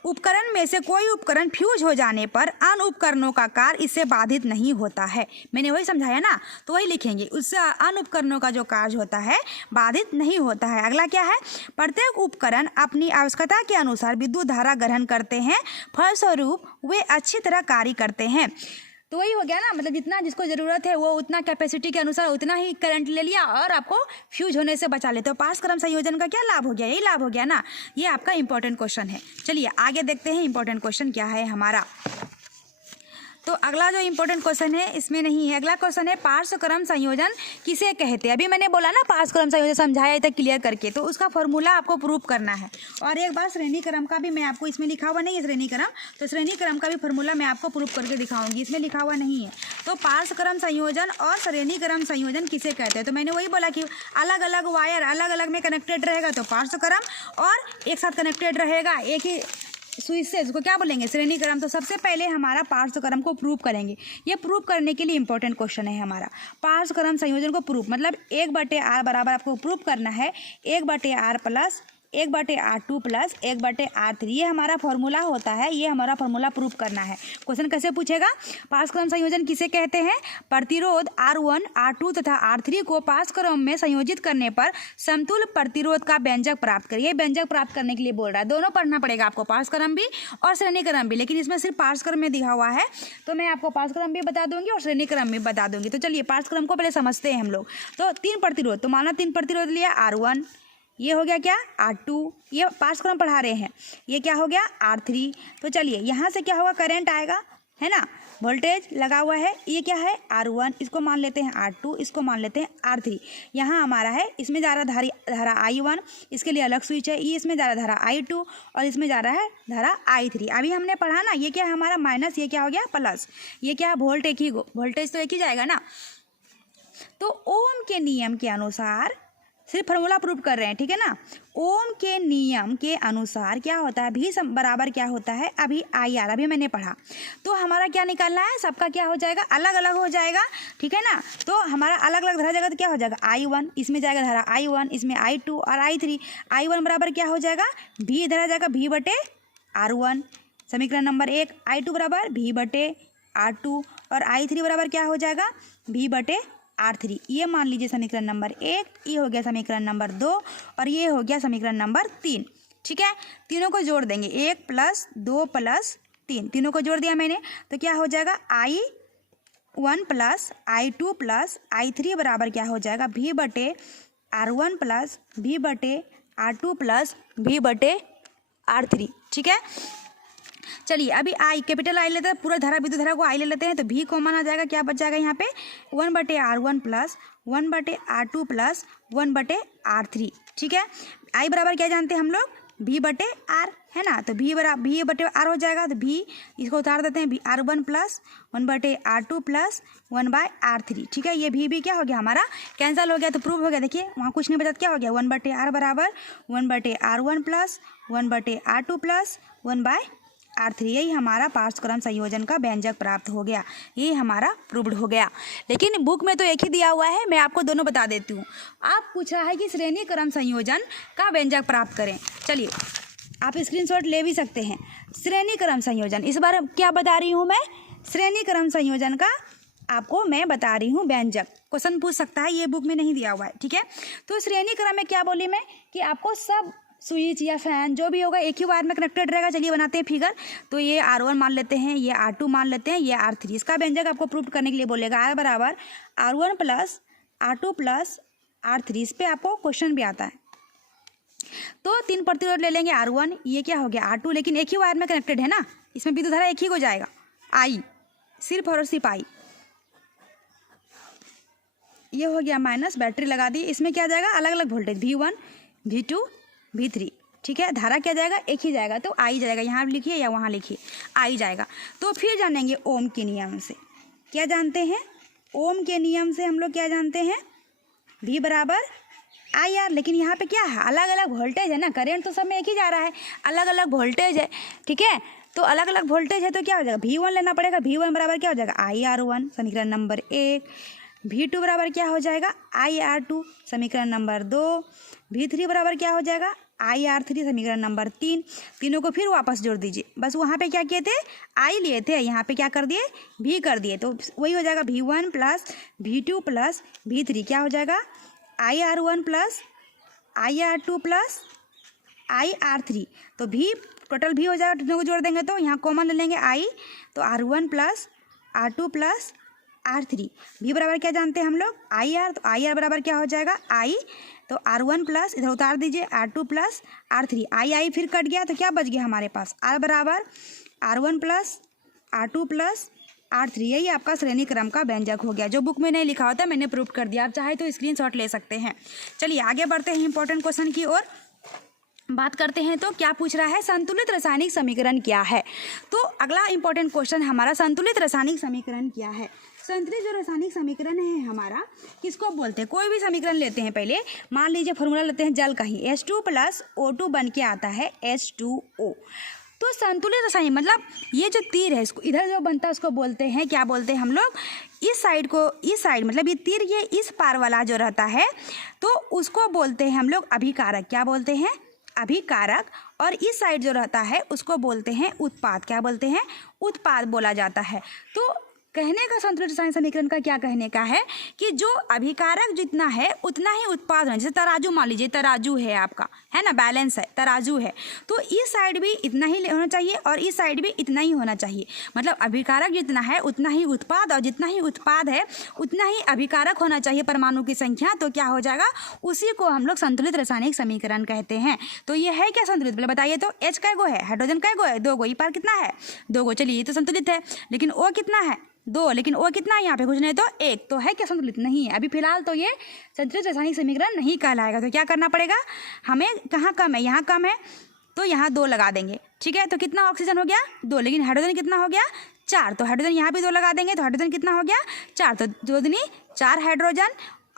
उपकरण में से कोई उपकरण फ्यूज हो जाने पर अन्य उपकरणों का कार्य इससे बाधित नहीं होता है। मैंने वही समझाया ना, तो वही लिखेंगे, उससे अन्य उपकरणों का जो कार्य होता है बाधित नहीं होता है। अगला क्या है, प्रत्येक उपकरण अपनी आवश्यकता के अनुसार विद्युत धारा ग्रहण करते हैं, फलस्वरूप वे अच्छी तरह कार्य करते हैं। तो वही हो गया ना, मतलब जितना जिसको ज़रूरत है वो उतना कैपेसिटी के अनुसार उतना ही करंट ले लिया और आपको फ्यूज होने से बचा ले। तो पार्श्व क्रम संयोजन का क्या लाभ हो गया, यही लाभ हो गया ना। ये आपका इंपॉर्टेंट क्वेश्चन है। चलिए आगे देखते हैं इंपॉर्टेंट क्वेश्चन क्या है हमारा। तो अगला जो इंपॉर्टेंट क्वेश्चन है इसमें नहीं है, अगला क्वेश्चन है पार्श्व क्रम संयोजन किसे कहते हैं। अभी मैंने बोला ना पार्श्व क्रम संयोजन समझाया था क्लियर करके, तो उसका फॉर्मूला आपको प्रूव करना है। और एक बार श्रेणी क्रम का भी मैं आपको, इसमें लिखा हुआ नहीं है श्रेणी क्रम, तो श्रेणी क्रम का भी फॉर्मूला मैं आपको प्रूव करके दिखाऊंगी, इसमें लिखा हुआ नहीं है। तो पार्श्व क्रम संयोजन और श्रेणी क्रम संयोजन किसे कहते हैं, तो मैंने वही बोला कि अलग अलग वायर अलग अलग में कनेक्टेड रहेगा तो पार्श्व क्रम, और एक साथ कनेक्टेड रहेगा एक ही स्विच से, इसको क्या बोलेंगे, श्रेणी क्रम। तो सबसे पहले हमारा पार्श्व क्रम को प्रूव करेंगे। ये प्रूव करने के लिए इंपॉर्टेंट क्वेश्चन है हमारा, पार्श्व क्रम संयोजन को प्रूव, मतलब 1/r बराबर आपको प्रूव करना है 1/r plus 1/r2 plus 1/r3। ये हमारा फॉर्मूला होता है, ये हमारा फॉर्मूला प्रूव करना है। क्वेश्चन कैसे पूछेगा, पार्श्व क्रम संयोजन किसे कहते हैं, प्रतिरोध R1, R2 तथा R3 को पार्श्व क्रम में संयोजित करने पर समतुल्य प्रतिरोध का व्यंजक प्राप्त करिए। व्यंजक प्राप्त करने के लिए बोल रहा है, दोनों पढ़ना पड़ेगा आपको, पार्श्व क्रम भी और श्रेणी क्रम भी, लेकिन इसमें सिर्फ पार्श्व क्रम में दिया हुआ है, तो मैं आपको पार्श्व क्रम भी बता दूंगी और श्रेणी क्रम भी बता दूंगी। तो चलिए पार्श्व क्रम को पहले समझते हैं हम लोग। तो 3 प्रतिरोध, तो माना 3 प्रतिरोध लिया, R1, ये हो गया क्या R2, ये पार्श्व क्रम पढ़ा रहे हैं, ये क्या हो गया R3। तो चलिए यहाँ से क्या होगा, करंट आएगा, है ना, वोल्टेज लगा हुआ है, ये क्या है R1, इसको मान लेते हैं R2, इसको मान लेते हैं R3। यहाँ हमारा है, इसमें जा रहा धारा I1, इसके लिए अलग स्विच है, ये इसमें जा रहा धारा I2 और इसमें जा रहा है धारा I3। अभी हमने पढ़ा ना, ये क्या है हमारा माइनस, ये क्या हो गया प्लस, ये क्या है वोल्टेज तो एक ही जाएगा ना। तो ओम के नियम के अनुसार सिर्फ फॉर्मूला प्रूव कर रहे हैं, ठीक है ना। ओम के नियम के अनुसार क्या होता है, भी बराबर क्या होता है अभी IR, अभी मैंने पढ़ा। तो हमारा क्या निकालना है, सबका क्या हो जाएगा अलग अलग हो जाएगा, ठीक है ना। तो हमारा अलग अलग धारा जाएगा तो क्या हो जाएगा I1, इसमें जाएगा धारा I1, इसमें I2 और I3। I1 बराबर क्या हो जाएगा, V इधर आ जाएगा V/R1 समीकरण नंबर 1। I2 बराबर V/R2 और I3 बराबर क्या हो जाएगा V/R3। ये मान लीजिए समीकरण नंबर 1, ये हो गया समीकरण नंबर 2 और ये हो गया समीकरण नंबर 3, ठीक है। तीनों को जोड़ देंगे, 1 + 2 + 3, तीनों को जोड़ दिया मैंने, तो क्या हो जाएगा I1 + I2 + I3 बराबर क्या हो जाएगा V/R1 + V/R2 + V/R3, ठीक है। चलिए अभी आई कैपिटल आई लेते हैं, पूरा धारा विद्युत धारा को आई ले लेते हैं, तो भी कॉमन आ जाएगा, क्या बच जाएगा यहाँ पे 1/R1 + 1/R2 + 1/R3, ठीक है। आई बराबर क्या जानते हैं हम लोग V/R, है ना। तो V/R हो जाएगा, तो V इसको उतार देते हैं, R1 + 1/R2 + 1/R3, ठीक है। ये भी क्या हो गया हमारा कैंसिल हो गया, तो प्रूव हो गया। देखिए वहाँ कुछ नहीं बचा, क्या हो गया 1/R बराबर 1/R1 + 1/R2 + 1/R3। यही हमारा पार्श्वक्रम संयोजन का व्यंजक प्राप्त हो गया, ये हमारा प्रूव्ड हो गया। लेकिन बुक में तो एक ही दिया हुआ है, मैं आपको दोनों बता देती हूँ। आप पूछ रहा है कि श्रेणी क्रम संयोजन का व्यंजक प्राप्त करें। चलिए आप स्क्रीनशॉट ले भी सकते हैं। श्रेणी क्रम संयोजन, इस बार क्या बता रही हूँ मैं, श्रेणी क्रम संयोजन का आपको मैं बता रही हूँ व्यंजक। क्वेश्चन पूछ सकता है, ये बुक में नहीं दिया हुआ है, ठीक है। तो श्रेणी क्रम में क्या बोली मैं कि आपको सब स्विच या फैन जो भी होगा एक ही वायर में कनेक्टेड रहेगा। चलिए बनाते हैं फिगर। तो ये R1 मान लेते हैं, ये R2 मान लेते हैं, ये R3। इसका व्यंजक आपको प्रूव करने के लिए बोलेगा R बराबर R1 + R2 + R3। इस पर आपको क्वेश्चन भी आता है। तो 3 प्रतिरोध ले लेंगे R1, ये क्या हो गया R2, लेकिन एक ही वायर में कनेक्टेड है ना, इसमें विद्युत धारा एक ही हो जाएगा I, सिर्फ और सिर्फ I। ये हो गया माइनस, बैटरी लगा दी, इसमें क्या जाएगा अलग अलग वोल्टेज V1 V2 V3, ठीक है। धारा क्या जाएगा एक ही जाएगा, तो I जाएगा, यहाँ लिखिए या वहाँ लिखिए I जाएगा। तो फिर जानेंगे ओम के नियम से, क्या जानते हैं ओम के नियम से हम लोग क्या जानते हैं V बराबर IR। लेकिन यहाँ पे क्या है अलग अलग वोल्टेज है ना, करेंट तो सब में एक ही जा रहा है, अलग अलग वोल्टेज है, ठीक है। तो अलग अलग वोल्टेज है तो क्या हो जाएगा V1 लेना पड़ेगा। V1 बराबर क्या हो जाएगा IR1 समीकरण नंबर 1। V2 बराबर क्या हो जाएगा IR2 समीकरण नंबर 2। V3 बराबर क्या हो जाएगा IR3 समीकरण नंबर 3। तीनों को फिर वापस जोड़ दीजिए। बस वहाँ पे क्या किए थे I लिए थे, यहाँ पे क्या कर दिए V कर दिए, तो वही हो जाएगा V1 + V2 + V3 क्या हो जाएगा IR1 + IR2 + IR3। तो V टोटल V हो जाएगा, तीनों को जोड़ देंगे तो यहाँ कॉमन ले लेंगे I, तो R1 + R2 + R3। V बराबर क्या जानते हैं हम लोग IR, तो IR बराबर क्या हो जाएगा I, तो R1 + इधर उतार दीजिए R2 + R3। I फिर कट गया, तो क्या बच गया हमारे पास R बराबर R1 + R2 + R3। यही आपका श्रेणी क्रम का व्यंजक हो गया, जो बुक में नहीं लिखा होता मैंने प्रूव कर दिया। आप चाहे तो स्क्रीनशॉट ले सकते हैं। चलिए आगे बढ़ते हैं इंपॉर्टेंट क्वेश्चन की ओर बात करते हैं। तो क्या पूछ रहा है संतुलित रासायनिक समीकरण क्या है। तो अगला इंपॉर्टेंट क्वेश्चन हमारा संतुलित रासायनिक समीकरण क्या है। संतुलित जो रासायनिक समीकरण है हमारा किसको बोलते हैं, कोई भी समीकरण लेते हैं। पहले मान लीजिए फॉर्मूला लेते हैं जल का ही, H2 + O2 बन के आता है H2O। तो संतुलित रासायनिक मतलब ये जो तीर है इसको इधर जो बनता है उसको बोलते हैं, क्या बोलते हैं हम लोग इस साइड को, इस साइड मतलब ये तीर ये इस पार वाला जो रहता है तो उसको बोलते हैं हम लोग अभिकारक। क्या बोलते हैं अभिकारक। और इस साइड जो रहता है उसको बोलते हैं उत्पाद। क्या बोलते हैं उत्पाद बोला जाता है। तो कहने का संतुलित रासायनिक समीकरण का क्या कहने का है कि जो अभिकारक जितना है उतना ही उत्पाद है। जैसे तराजू मान लीजिए, तराजू है आपका, है ना, बैलेंस है, तराजू है। तो इस साइड भी इतना ही होना चाहिए और इस साइड भी इतना ही होना चाहिए। मतलब अभिकारक जितना है उतना ही उत्पाद, और जितना ही उत्पाद है उतना ही अभिकारक होना चाहिए परमाणु की संख्या। तो क्या हो जाएगा, उसी को हम लोग संतुलित रासायनिक समीकरण कहते हैं। तो ये है क्या संतुलित, पहले बताइए तो। H कै गो है, हाइड्रोजन कै गो है, 2 गो। ई पार कितना है, 2 गो। चलिए ये तो संतुलित है। लेकिन O कितना है, 2। लेकिन O कितना है यहाँ पे, कुछ नहीं तो 1। तो है क्या संतुलित, नहीं है। अभी फिलहाल तो ये संतुलित रासायनिक समीकरण नहीं कहलाएगा। तो क्या करना पड़ेगा हमें, कहाँ कम है, यहाँ कम है तो यहाँ 2 लगा देंगे। ठीक है, तो कितना ऑक्सीजन हो गया, 2। लेकिन हाइड्रोजन कितना हो गया, 4। तो हाइड्रोजन यहाँ भी 2 लगा देंगे। तो हाइड्रोजन कितना हो गया, 4। तो 2 दूनी 4 हाइड्रोजन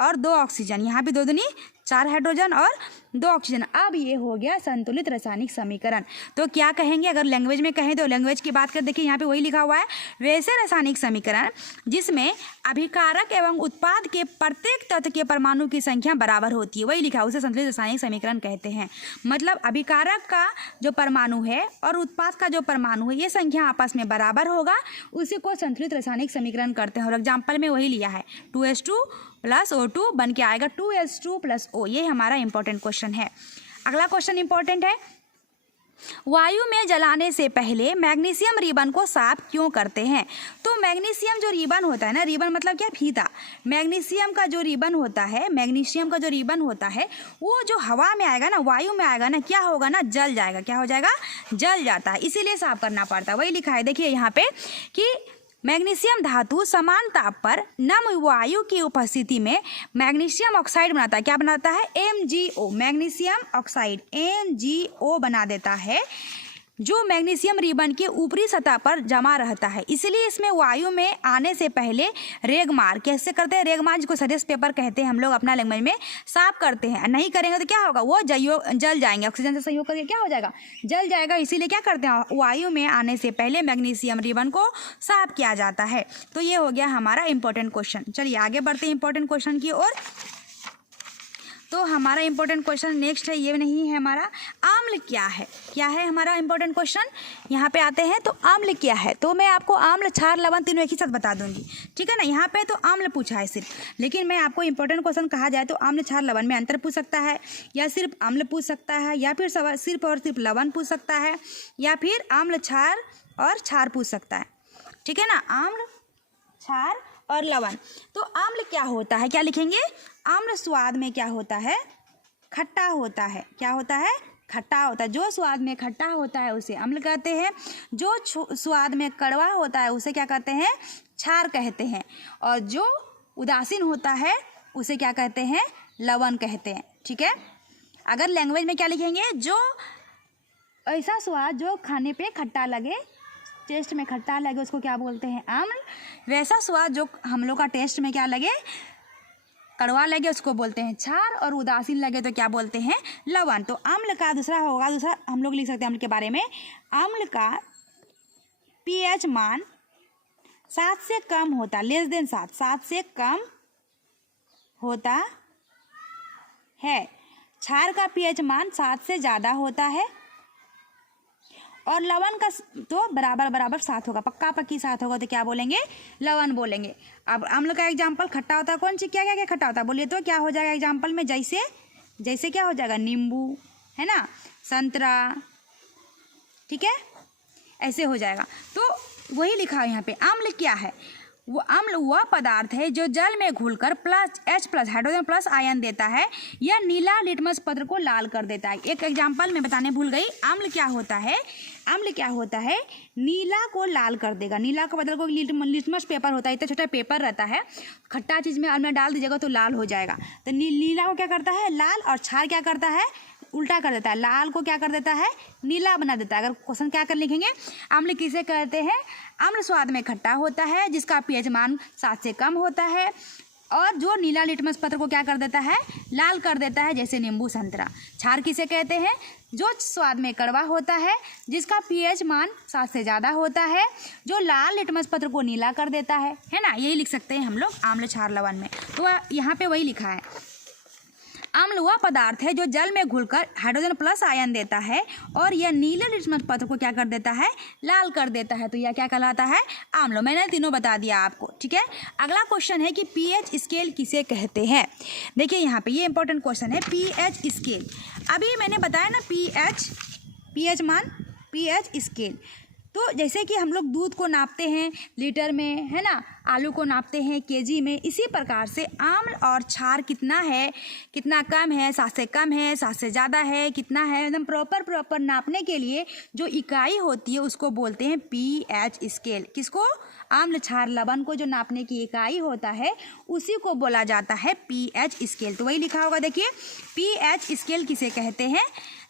और 2 ऑक्सीजन। यहाँ भी 2 दूनी 4 हाइड्रोजन और 2 ऑक्सीजन। अब ये हो गया संतुलित रासायनिक समीकरण। तो क्या कहेंगे, अगर लैंग्वेज में कहें तो लैंग्वेज की बात कर, देखिए यहाँ पे वही लिखा हुआ है, वैसे रासायनिक समीकरण जिसमें अभिकारक एवं उत्पाद के प्रत्येक तत्व के परमाणु की संख्या बराबर होती है, वही लिखा, उसे संतुलित रासायनिक समीकरण कहते हैं। मतलब अभिकारक का जो परमाणु है और उत्पाद का जो परमाणु है, ये संख्या आपस में बराबर होगा, उसी को संतुलित रासायनिक समीकरण करते हैं। और एग्जाम्पल में वही लिया है, 2H2 + O2 बन के आएगा 2H2 + O। ये हमारा इंपॉर्टेंट क्वेश्चन है। अगला क्वेश्चन इंपॉर्टेंट है, वायु में जलाने से पहले मैग्नीशियम रिबन को साफ क्यों करते हैं। तो मैग्नीशियम जो रिबन होता है ना, रिबन मतलब क्या, फीता। मैग्नीशियम का जो रिबन होता है, मैग्नीशियम का जो रिबन होता है, वो जो हवा में आएगा ना, वायु में आएगा ना, क्या होगा ना, जल जाएगा। क्या हो जाएगा, जल जाता है, इसीलिए साफ करना पड़ता है। वही लिखा है, देखिए यहाँ पे कि मैग्नीशियम धातु समान ताप पर नम वायु की उपस्थिति में मैग्नीशियम ऑक्साइड बनाता है। क्या बनाता है, MgO, मैग्नीशियम ऑक्साइड MgO बना देता है, जो मैग्नीशियम रिबन के ऊपरी सतह पर जमा रहता है। इसलिए इसमें वायु में आने से पहले रेगमार, कैसे करते हैं, रेगमार जिसको सरेस पेपर कहते हैं हम लोग अपना लैंग्वेज में, साफ करते हैं। नहीं करेंगे तो क्या होगा, वो जल जाएंगे, ऑक्सीजन से संयोग करके क्या हो जाएगा, जल जाएगा। इसीलिए क्या करते हैं, वायु में आने से पहले मैग्नीशियम रिबन को साफ किया जाता है। तो ये हो गया हमारा इंपॉर्टेंट क्वेश्चन। चलिए आगे बढ़ते हैं इंपॉर्टेंट क्वेश्चन की ओर। तो हमारा इंपॉर्टेंट क्वेश्चन नेक्स्ट है, ये नहीं है हमारा, आम्ल क्या है। क्या है हमारा इंपॉर्टेंट क्वेश्चन, यहाँ पे आते हैं। तो आम्ल क्या है, तो मैं आपको आम्ल, क्षार, लवण तीनों एक ही साथ बता दूंगी। ठीक है ना, यहाँ पे तो आम्ल पूछा है सिर्फ, लेकिन मैं आपको इंपॉर्टेंट क्वेश्चन कहा जाए तो आम्ल, क्षार, लवण में अंतर पूछ सकता है, या सिर्फ आम्ल पूछ सकता है, या फिर सिर्फ और सिर्फ लवण पूछ सकता है, या फिर आम्ल, क्षार और क्षार पूछ सकता है। ठीक है ना, आम्ल, क्षार और लवण। तो आम्ल क्या होता है, क्या लिखेंगे, आम्ल स्वाद में क्या होता है, खट्टा होता है। क्या होता है, खट्टा होता है। जो स्वाद में खट्टा होता है उसे अम्ल कहते हैं, जो स्वाद में कड़वा होता है उसे क्या कहते हैं, क्षार कहते हैं, और जो उदासीन होता है उसे क्या कहते हैं, लवण कहते हैं। ठीक है, अगर लैंग्वेज में क्या लिखेंगे, जो ऐसा स्वाद जो खाने पे खट्टा लगे, टेस्ट में खट्टा लगे, उसको क्या बोलते हैं, आम्ल। वैसा स्वाद जो हम लोग का टेस्ट में क्या लगे, कड़वा लगे, उसको बोलते हैं क्षार, और उदासीन लगे तो क्या बोलते हैं, लवण। तो अम्ल का दूसरा हम लोग लिख सकते हैं अम्ल के बारे में, अम्ल का pH मान 7 से कम होता, <7, 7 से कम होता है। क्षार का pH मान 7 से ज़्यादा होता है, और लवण का तो बराबर 7 होगा, पक्की 7 होगा, तो क्या बोलेंगे, लवण बोलेंगे। अब अम्ल का एग्जाम्पल खट्टा होता है, कौन सी, क्या क्या क्या खट्टा होता है बोलिए तो, क्या हो जाएगा एग्जाम्पल में, जैसे क्या हो जाएगा, नींबू, है ना, संतरा। ठीक है, ऐसे हो जाएगा। तो वही लिखा है यहाँ पे, अम्ल क्या है, वो अम्ल वह पदार्थ है जो जल में घुलकर H+ हाइड्रोजन प्लस आयन देता है, या नीला लिटमस पत्र को लाल कर देता है। एक एग्जाम्पल में बताने भूल गई, अम्ल क्या होता है, नीला को लाल कर देगा। नीला का बदल को लिटमस पेपर होता है, इतना छोटा पेपर रहता है, खट्टा चीज़ में और में डाल दीजिएगा तो लाल हो जाएगा। तो नीला को क्या करता है, लाल, और क्षार क्या करता है, उल्टा कर देता है, लाल को क्या कर देता है, नीला बना देता है। अगर क्वेश्चन क्या कर लिखेंगे, अम्ल किसे कहते हैं, अम्ल स्वाद में खट्टा होता है, जिसका pH मान 7 से कम होता है, और जो नीला लिटमस पत्र को क्या कर देता है, लाल कर देता है, जैसे नींबू, संतरा। क्षार किसे कहते हैं, जो स्वाद में कड़वा होता है, जिसका pH मान 7 से ज़्यादा होता है, जो लाल लिटमस पत्र को नीला कर देता है ना। यही लिख सकते हैं हम लोग आम्ल, क्षार, लवण में। तो यहाँ पे वही लिखा है। अम्ल वह पदार्थ है जो जल में घुलकर हाइड्रोजन प्लस आयन देता है और यह नीले लिटमस पत्र को क्या कर देता है, लाल कर देता है। तो यह क्या कहलाता है, अम्ल। मैंने तीनों बता दिया आपको, ठीक है। अगला क्वेश्चन है कि पीएच स्केल किसे कहते हैं। देखिए यहाँ पे ये इंपॉर्टेंट क्वेश्चन है, पीएच स्केल। अभी मैंने बताया ना पीएच मान पीएच स्केल। तो जैसे कि हम लोग दूध को नापते हैं लीटर में, है ना, आलू को नापते हैं केजी में, इसी प्रकार से अम्ल और क्षार कितना है, कितना कम है, 7 से कम है, 7 से ज़्यादा है, कितना है, एकदम प्रॉपर नापने के लिए जो इकाई होती है उसको बोलते हैं पीएच स्केल। किसको, अम्ल क्षार लवण को जो नापने की इकाई होता है उसी को बोला जाता है पीएच स्केल। तो वही लिखा होगा, देखिए पीएच स्केल किसे कहते हैं।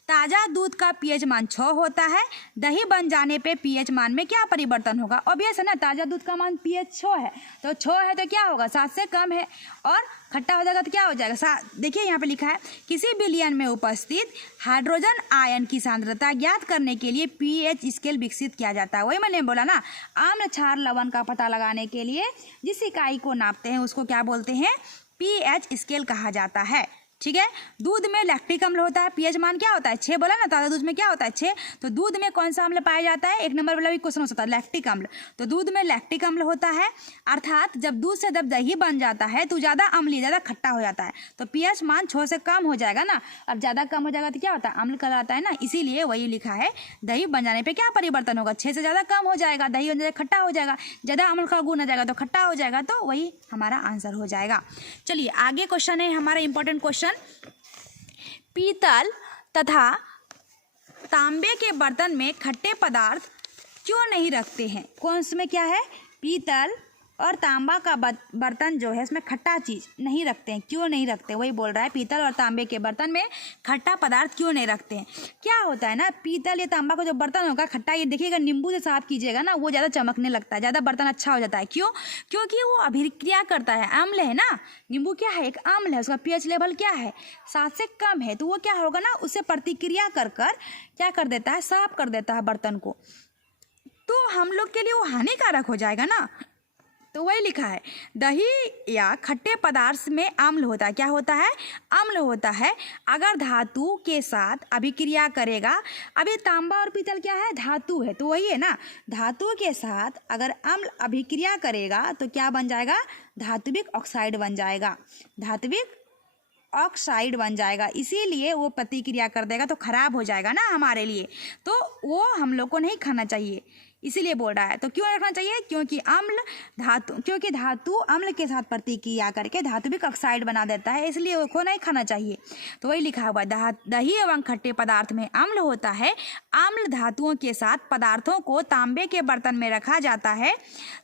ताज़ा दूध का पीएच मान 6 होता है। दही बन जाने पे पीएच मान में क्या परिवर्तन होगा, ऑब्वियस है ना, ताज़ा दूध का मान पीएच 6 है, तो 6 है तो क्या होगा, 7 से कम है, और खट्टा हो जाएगा तो क्या हो जाएगा, देखिए यहाँ पे लिखा है किसी विलयन में उपस्थित हाइड्रोजन आयन की सांद्रता ज्ञात करने के लिए पीएच स्केल विकसित किया जाता है। वही मैंने बोला ना, अम्ल क्षार लवण का पता लगाने के लिए जिस इकाई को नापते हैं उसको क्या बोलते हैं, पीएच स्केल कहा जाता है, ठीक है। दूध में लैक्टिक अम्ल होता है, पीएच मान क्या होता है, 6 बोला ना, ताज़ा दूध में क्या होता है 6। तो दूध में कौन सा अम्ल पाया जाता है, 1 नंबर वाला भी क्वेश्चन हो सकता है, लैक्टिक अम्ल। तो दूध में लैक्टिक अम्ल होता है, अर्थात जब दूध से जब दही बन जाता है तो ज़्यादा अम्लीय, ज़्यादा खट्टा हो जाता है, तो पीएच मान 6 से कम हो जाएगा ना। अब ज़्यादा कम हो जाएगा तो क्या होता है, अम्ल कहलाता है ना। इसीलिए वही लिखा है, दही बन जाने पर क्या परिवर्तन होगा, 6 से ज़्यादा कम हो जाएगा, दही हो जाएगा खट्टा हो जाएगा, ज़्यादा अम्ल का गुण आ जाएगा तो खट्टा हो जाएगा, तो वही हमारा आंसर हो जाएगा। चलिए आगे क्वेश्चन है हमारा इंपॉर्टेंट क्वेश्चन, पीतल तथा तांबे के बर्तन में खट्टे पदार्थ क्यों नहीं रखते हैं। कौन से में क्या है, पीतल और तांबा का बर्तन जो है इसमें खट्टा चीज़ नहीं रखते हैं, क्यों नहीं रखते, वही बोल रहा है, पीतल और तांबे के बर्तन में खट्टा पदार्थ क्यों नहीं रखते हैं। क्या होता है ना, पीतल या तांबा का जो बर्तन होगा खट्टा, ये देखिएगा नींबू से साफ कीजिएगा ना, वो ज़्यादा चमकने लगता है, ज़्यादा बर्तन अच्छा हो जाता है। क्यों, क्योंकि वो अभिक्रिया करता है, अम्ल है ना, नींबू क्या है, एक अम्ल है, उसका पीएच लेवल क्या है, 7 से कम है, तो वो क्या होगा ना, उससे प्रतिक्रिया कर क्या कर देता है, साफ कर देता है बर्तन को, तो हम लोग के लिए वो हानिकारक हो जाएगा ना। तो वही लिखा है, दही या खट्टे पदार्थ में अम्ल होता है, क्या होता है, अम्ल होता है, अगर धातु के साथ अभिक्रिया करेगा। अभी तांबा और पीतल क्या है, धातु है, तो वही है ना, धातु के साथ अगर अम्ल अभिक्रिया करेगा तो क्या बन जाएगा, धात्विक ऑक्साइड बन जाएगा, धात्विक ऑक्साइड बन जाएगा, इसीलिए वो प्रतिक्रिया कर देगा तो खराब हो जाएगा ना हमारे लिए, तो वो हम लोग को नहीं खाना चाहिए, इसीलिए बोल रहा है। तो क्यों रखना चाहिए, क्योंकि धातु अम्ल के साथ प्रतिक्रिया करके धात्विक ऑक्साइड बना देता है, इसलिए वो नहीं खाना चाहिए। तो वही लिखा हुआ, दही एवं खट्टे पदार्थ में अम्ल होता है, अम्ल धातुओं के साथ पदार्थों को तांबे के बर्तन में रखा जाता है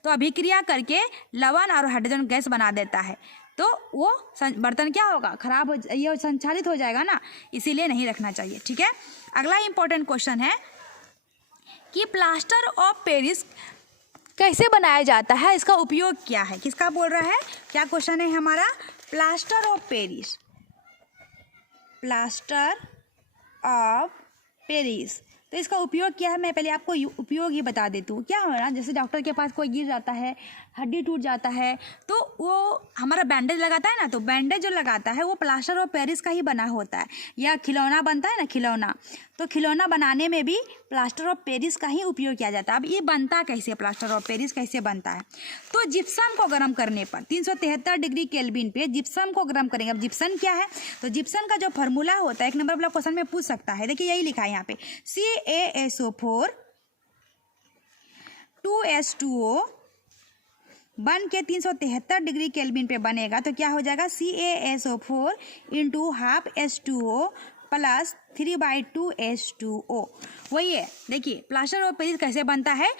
तो अभिक्रिया करके लवण और हाइड्रोजन गैस बना देता है, तो वो बर्तन क्या होगा, खराब हो, ये संचालित हो जाएगा ना, इसीलिए नहीं रखना चाहिए, ठीक है। अगला इंपॉर्टेंट क्वेश्चन है कि प्लास्टर ऑफ पेरिस कैसे बनाया जाता है, इसका उपयोग क्या है, किसका बोल रहा है, क्या क्वेश्चन है हमारा, plaster of Paris, plaster of Paris, तो इसका उपयोग क्या है, मैं पहले आपको उपयोग ही बता देती हूँ। क्या हो रहा है, जैसे डॉक्टर के पास कोई गिर जाता है, हड्डी टूट जाता है, तो वो हमारा बैंडेज लगाता है ना, तो बैंडेज जो लगाता है वो प्लास्टर ऑफ पेरिस का ही बना होता है, या खिलौना बनता है ना, खिलौना, तो खिलौना बनाने में भी प्लास्टर ऑफ पेरिस का ही उपयोग किया जाता है। अब ये बनता कैसे, प्लास्टर ऑफ पेरिस कैसे बनता है, तो जिप्सम को गर्म करने पर 373 डिग्री केल्विन पे जिप्सम को गर्म करेंगे। अब जिप्सम क्या है, तो जिप्सम का जो फार्मूला होता है, 1 नंबर वाला क्वेश्चन में पूछ सकता है, देखिए यही लिखा है यहाँ पे, CaSO4 2H2O बन के 373 डिग्री केल्विन पे बनेगा, तो क्या हो जाएगा, CaSO4 × ½ H2O प्लस 3/2 H2O। वही है, देखिए प्लास्टर ऑफ पेरिस कैसे बनता है,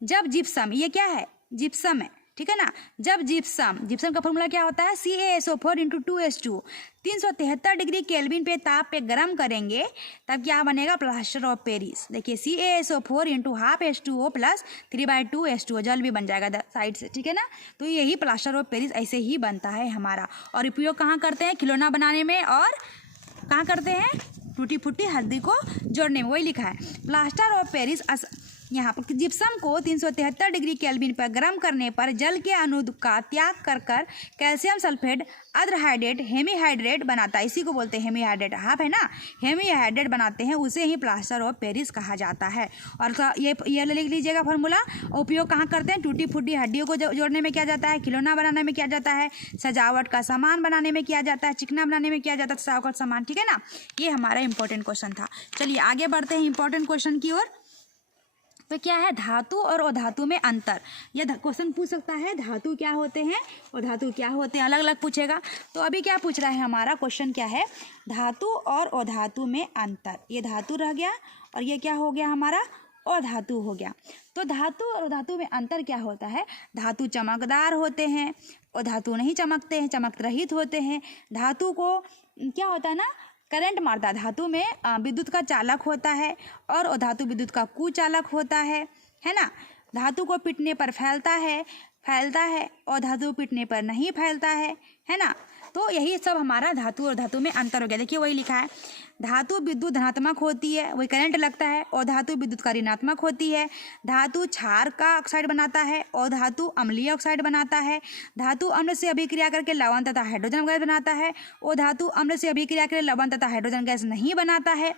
जब जिप्सम, ये क्या है, जिप्सम है, ठीक है ना, जब जिप्सम का फॉर्मूला क्या होता है, CaSO4 × 2H2O, 373 डिग्री केल्विन पे ताप पे गर्म करेंगे तब क्या बनेगा, प्लास्टर ऑफ पेरिस। देखिए CaSO4 × ½ H2O प्लस 3/2 H2O, जल भी बन जाएगा साइड से, ठीक है ना। तो यही प्लास्टर ऑफ पेरिस ऐसे ही बनता है हमारा, और उपयोग कहाँ करते हैं, खिलौना बनाने में, और कहाँ करते हैं, टूटी फूटी हड्डी को जोड़ने में, वही लिखा है। प्लास्टर ऑफ पेरिस यहाँ पर जिप्सम को 373 डिग्री केल्विन पर गर्म करने पर जल के अणु का त्याग कर कैल्शियम सल्फेट अर्धहाइड्रेट हेमीहाइड्रेट बनाता है। इसी को बोलते हैं हेमीहाइड्रेट, हाफ है ना, हेमीहाइड्रेट बनाते हैं, उसे ही प्लास्टर ऑफ पेरिस कहा जाता है। और ये लिख लीजिएगा फॉर्मूला। उपयोग कहाँ करते हैं? टूटी फूटी हड्डियों को जोड़ने में किया जाता है, खिलौना बनाने में किया जाता है, सजावट का सामान बनाने में किया जाता है, चिकना बनाने में किया जाता है, सजावट का सामान। ठीक है ना, ये हमारा इंपॉर्टेंट क्वेश्चन था। चलिए आगे बढ़ते हैं इंपॉर्टेंट क्वेश्चन की ओर। तो क्या है धातु और अधातु में अंतर? यह क्वेश्चन पूछ सकता है, धातु क्या होते हैं और धातु क्या होते हैं, अलग अलग पूछेगा। तो अभी क्या पूछ रहा है हमारा क्वेश्चन क्या है? धातु और अधातु में अंतर। ये धातु रह गया और ये क्या हो गया हमारा? अधातु हो गया। तो धातु और धातु में अंतर क्या होता है? धातु चमकदार होते हैं और धातु नहीं चमकते हैं, चमक रहित होते हैं। धातु को क्या होता है ना, करंट मारता है। धातु में विद्युत का चालक होता है और अधातु विद्युत का कुचालक होता है ना। धातु को पीटने पर फैलता है और धातु पीटने पर नहीं फैलता है ना। तो यही सब हमारा धातु और धातु में अंतर हो गया। देखिए वही लिखा है, धातु विद्युत धनात्मक होती है, वही करंट लगता है, और धातु विद्युत का ऋणात्मक होती है। धातु क्षार का ऑक्साइड बनाता है और धातु अम्लीय ऑक्साइड बनाता है। धातु अम्ल से अभिक्रिया करके लवण तथा हाइड्रोजन गैस बनाता है और धातु अम्ल से अभिक्रिया करके लवण तथा हाइड्रोजन गैस नहीं बनाता है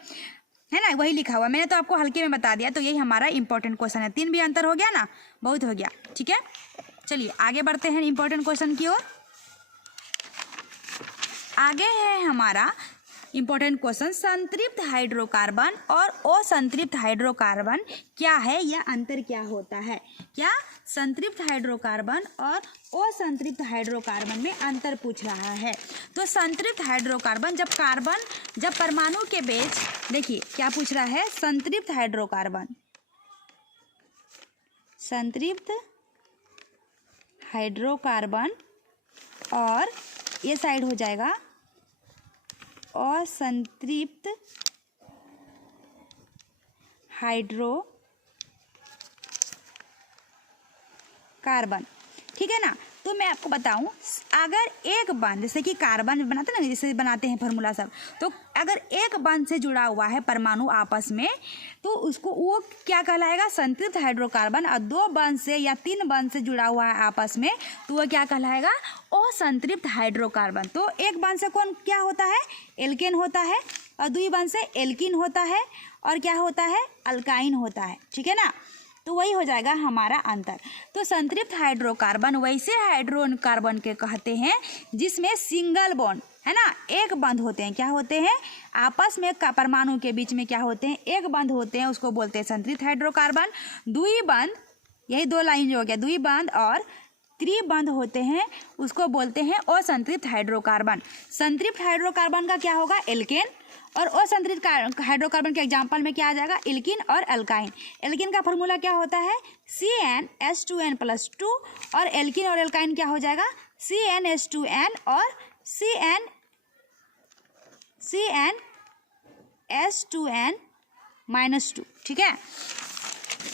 ना। वही लिखा हुआ, मैंने तो आपको हल्के में बता दिया। तो यही हमारा इंपॉर्टेंट क्वेश्चन है। 3 भी अंतर हो गया ना, बहुत हो गया। ठीक है, चलिए आगे बढ़ते हैं इंपॉर्टेंट क्वेश्चन की ओर। आगे है हमारा इंपॉर्टेंट क्वेश्चन, संतृप्त हाइड्रोकार्बन और असंतृप्त हाइड्रोकार्बन क्या है या अंतर क्या होता है? क्या संतृप्त हाइड्रोकार्बन और असंतृप्त हाइड्रोकार्बन में अंतर पूछ रहा है। तो संतृप्त हाइड्रोकार्बन जब परमाणु के बीच, देखिए क्या पूछ रहा है, संतृप्त हाइड्रोकार्बन, संतृप्त हाइड्रोकार्बन और ये साइड हो जाएगा असंतृप्त हाइड्रोकार्बन। ठीक है ना। तो मैं आपको बताऊं, अगर एक बंध, जैसे कि कार्बन बनाते हैं ना, जैसे बनाते हैं फार्मूला सब, तो अगर एक बंध से जुड़ा हुआ है परमाणु आपस में, तो उसको वो क्या कहलाएगा? संतृप्त हाइड्रोकार्बन। और 2 बंध से या 3 बंध से जुड़ा हुआ है आपस में, तो वह क्या कहलाएगा? असंतृप्त हाइड्रोकार्बन। तो एक बंध से कौन क्या होता है? एल्केन होता है, और 2 बंध से एल्कीन होता है, और क्या होता है? अल्काइन होता है। ठीक है ना। तो वही हो जाएगा हमारा अंतर। तो संतृप्त हाइड्रोकार्बन वैसे हाइड्रोकार्बन के कहते हैं जिसमें सिंगल बॉन्ड है ना, एक बंध होते हैं। क्या होते हैं? आपस में परमाणु के बीच में क्या होते हैं? एक बंध होते हैं, उसको बोलते हैं संतृप्त हाइड्रोकार्बन। द्विबंध, यही 2 लाइन जो हो गया, द्विबंध और त्रिबंध होते हैं, उसको बोलते हैं असंतृप्त हाइड्रोकार्बन। संतृप्त हाइड्रोकार्बन का क्या होगा? एल्केन, और असंतृप्त हाइड्रोकार्बन के एग्जाम्पल में क्या आ जाएगा? एल्कीन और अल्काइन। एल्कीन का फॉर्मूला क्या होता है? CnH2n+2, और एल्कीन और अल्काइन क्या हो जाएगा? CnH2n और CnH2n-2। ठीक है,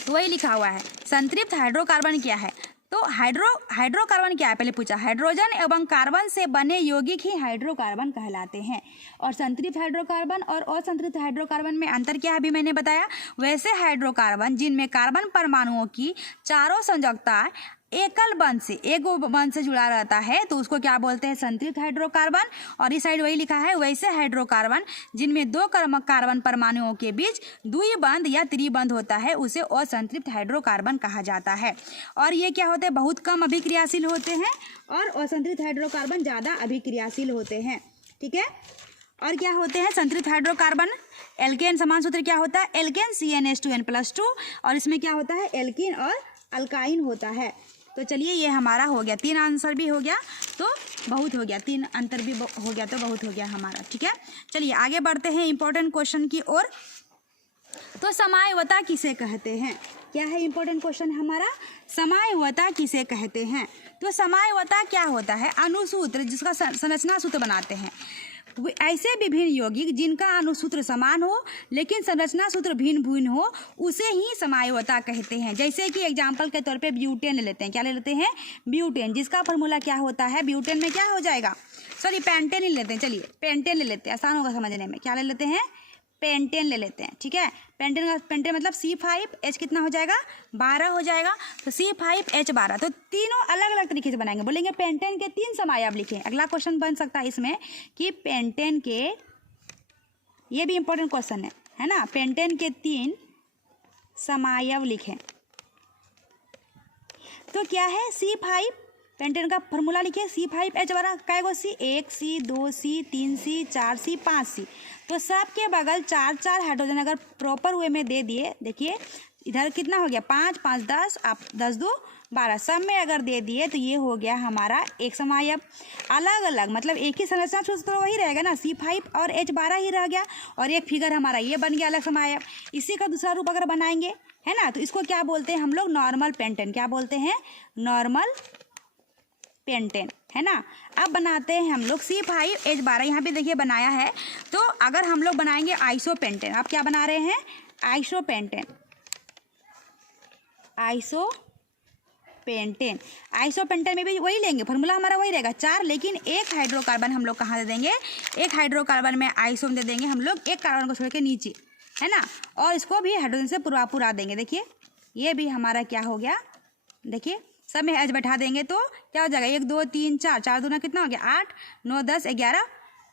तो वही लिखा हुआ है। संतृप्त हाइड्रोकार्बन क्या है? तो हाइड्रोकार्बन क्या है? पहले पूछा, हाइड्रोजन एवं कार्बन से बने यौगिक ही हाइड्रोकार्बन कहलाते हैं। और संतृप्त हाइड्रोकार्बन और असंतृप्त हाइड्रोकार्बन में अंतर क्या है अभी मैंने बताया। वैसे हाइड्रोकार्बन जिनमें कार्बन परमाणुओं की चारों संयोजकता एकल बंध से, एक बंध से जुड़ा रहता है, तो उसको क्या बोलते हैं? संतृप्त हाइड्रोकार्बन। और इस साइड वही लिखा है, वैसे हाइड्रोकार्बन जिनमें 2 कार्बन परमाणुओं के बीच द्विबंध या त्रिबंध होता है, उसे असंतृप्त हाइड्रोकार्बन कहा जाता है। और ये क्या होते हैं? बहुत कम अभिक्रियाशील होते हैं, और असंतृप्त हाइड्रोकार्बन ज़्यादा अभिक्रियाशील होते हैं। ठीक है, और क्या होते हैं संतृप्त हाइड्रोकार्बन? एल्केन, समान सूत्र क्या होता है? एल्केन CnH2n+2, और इसमें क्या होता है? एल्कीन और अल्काइन होता है। तो चलिए ये हमारा हो गया, 3 आंसर भी हो गया तो बहुत हो गया, 3 अंतर भी हो गया तो बहुत हो गया हमारा। ठीक है, चलिए आगे बढ़ते हैं इंपॉर्टेंट क्वेश्चन की ओर। तो समायवता किसे कहते हैं? क्या है इंपॉर्टेंट क्वेश्चन हमारा? समायवता किसे कहते हैं? तो समायवता क्या होता है? अणुसूत्र जिसका संरचना सूत्र बनाते हैं, ऐसे विभिन्न यौगिक जिनका अणुसूत्र समान हो लेकिन संरचना सूत्र भिन्न भिन्न हो, उसे ही समायवता कहते हैं। जैसे कि एग्जाम्पल के तौर पे ब्यूटेन ले लेते हैं। क्या ले लेते हैं? ब्यूटेन, जिसका फॉर्मूला क्या होता है? ब्यूटेन में क्या हो जाएगा? सॉरी पेंटेन ही लेते हैं। चलिए पेंटेन ले लेते हैं, आसान होगा समझने में। क्या ले लेते हैं? पेंटेन ले लेते हैं, ठीक है। पेंटेन मतलब C5H कितना हो जाएगा, 12 हो जाएगा। तो C5H12, तो तीनों अलग अलग तरीके से बनाएंगे। बोलेंगे पेंटेन के 3 समायव लिखें। अगला क्वेश्चन बन सकता है इसमें कि पेंटेन के, ये भी इंपॉर्टेंट क्वेश्चन है ना, पेंटेन के 3 समायव लिखें। तो क्या है, C5 पेंटेन का फॉर्मूला लिखिए, C5H12 कैगो C, 1C 2C 3C 4C 5C। तो सबके बगल 4 हाइड्रोजन अगर प्रॉपर वे में दे दिए, देखिए इधर कितना हो गया, 5 5 10, आप 10 2 12, सब में अगर दे दिए तो ये हो गया हमारा एक समायव। अलग अलग मतलब एक ही संरचना सूत्र तो वही रहेगा ना, C5 और H12 ही रह गया, और एक फिगर हमारा ये बन गया अलग समायव। इसी का दूसरा रूप अगर बनाएंगे, है ना, तो इसको क्या बोलते हैं हम लोग, नॉर्मल पेंटेन। क्या बोलते हैं, नॉर्मल पेंटेन, है ना। अब बनाते हैं हम लोग C5H12, यहाँ पे देखिए बनाया है। तो अगर हम लोग बनाएंगे आइसोपेंटेन, आप क्या बना रहे हैं, आइसोपेंटेन। आइसोपेंटेन में भी वही लेंगे, फॉर्मूला हमारा वही रहेगा 4, लेकिन एक हाइड्रोकार्बन हम लोग कहाँ दे देंगे, एक हाइड्रोकार्बन में आइसो दे देंगे हम लोग, एक कार्बन को छोड़ के नीचे, है ना, और इसको भी हाइड्रोजन से पूरा देंगे। देखिए ये भी हमारा क्या हो गया, देखिए सब में H बैठा देंगे तो क्या हो जाएगा, 1 2 3 4, 4 दूना कितना हो गया 8, 9 10 11,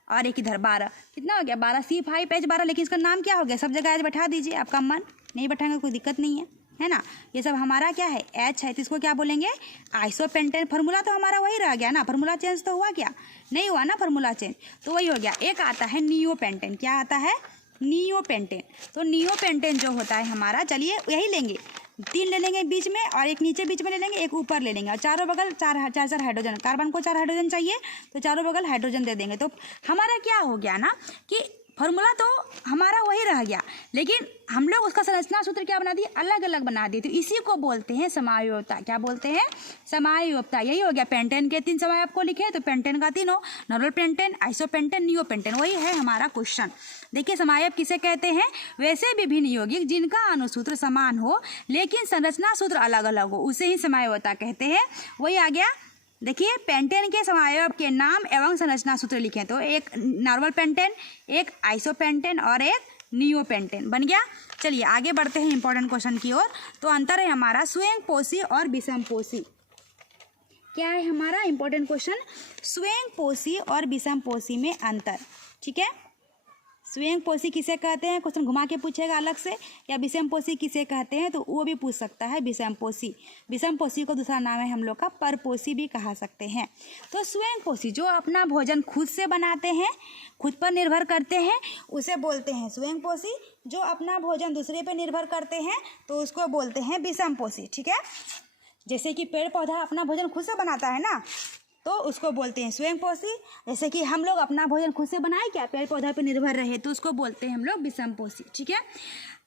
और एक इधर 12, कितना हो गया 12, C5H12। लेकिन इसका नाम क्या हो गया, सब जगह H बैठा दीजिए, आपका मन नहीं बैठाएंगे कोई दिक्कत नहीं है ना। ये सब हमारा क्या है, H है, तो इसको क्या बोलेंगे, आइसोपेंटेन। फार्मूला तो हमारा वही रह गया ना, फार्मूला चेंज तो हुआ क्या, नहीं हुआ ना फार्मूला चेंज, तो वही हो गया। एक आता है नियोपेंटेन, क्या आता है, नियोपेंटेन। तो नियोपेंटेन जो होता है हमारा, चलिए यही लेंगे, 3 ले लेंगे बीच में, और एक नीचे बीच में ले लेंगे, एक ऊपर ले लेंगे, और चारों बगल 4 हाइड्रोजन, कार्बन को 4 हाइड्रोजन चाहिए तो चारों बगल हाइड्रोजन दे देंगे। तो हमारा क्या हो गया ना कि फॉर्मूला तो हमारा वही रह गया, लेकिन हम लोग उसका संरचना सूत्र क्या बना दिए, अलग अलग बना दिए। तो इसी को बोलते हैं समायोजकता। क्या बोलते हैं, समायोजकता। यही हो गया, पेंटेन के 3 समाय आपको लिखे, तो पेंटेन का तीनों, नॉर्मल पेंटेन, आइसोपेंटेन, नियोपेंटेन, वही है हमारा क्वेश्चन। देखिए समायव किसे कहते हैं, वैसे विभिन्न यौगिक जिनका अनुसूत्र समान हो लेकिन संरचना सूत्र अलग अलग हो, उसे ही समायोजकता कहते हैं। वही आ गया। देखिए पेंटेन के समायव के नाम एवं संरचना सूत्र लिखें, तो एक नॉर्मल पेंटेन, एक आइसोपेंटेन और एक नियोपेंटेन बन गया। चलिए आगे बढ़ते हैं इंपॉर्टेंट क्वेश्चन की ओर। तो अंतर है हमारा स्वयंपोषी और विषमपोषी। क्या है हमारा इंपॉर्टेंट क्वेश्चन, स्वयंपोषी और विषमपोषी में अंतर, ठीक है। स्वयंपोषी किसे कहते हैं, क्वेश्चन घुमा के पूछेगा अलग से, या विषमपोषी किसे कहते हैं, तो वो भी पूछ सकता है, विषमपोषी। विषमपोषी को दूसरा नाम है हम लोग का परपोषी भी कहा सकते हैं। तो स्वयंपोषी जो अपना भोजन खुद से बनाते हैं, खुद पर निर्भर करते हैं, उसे बोलते हैं स्वयंपोषी। जो अपना भोजन दूसरे पर निर्भर करते हैं तो उसको बोलते हैं विषमपोषी, ठीक है। जैसे कि पेड़ पौधा अपना भोजन खुद से बनाता है ना, तो उसको बोलते हैं स्वयंपोषी। जैसे कि हम लोग अपना भोजन खुद से बनाए, क्या पेड़ पौधा पर निर्भर रहे, तो उसको बोलते हैं हम लोग विषमपोषी, ठीक है।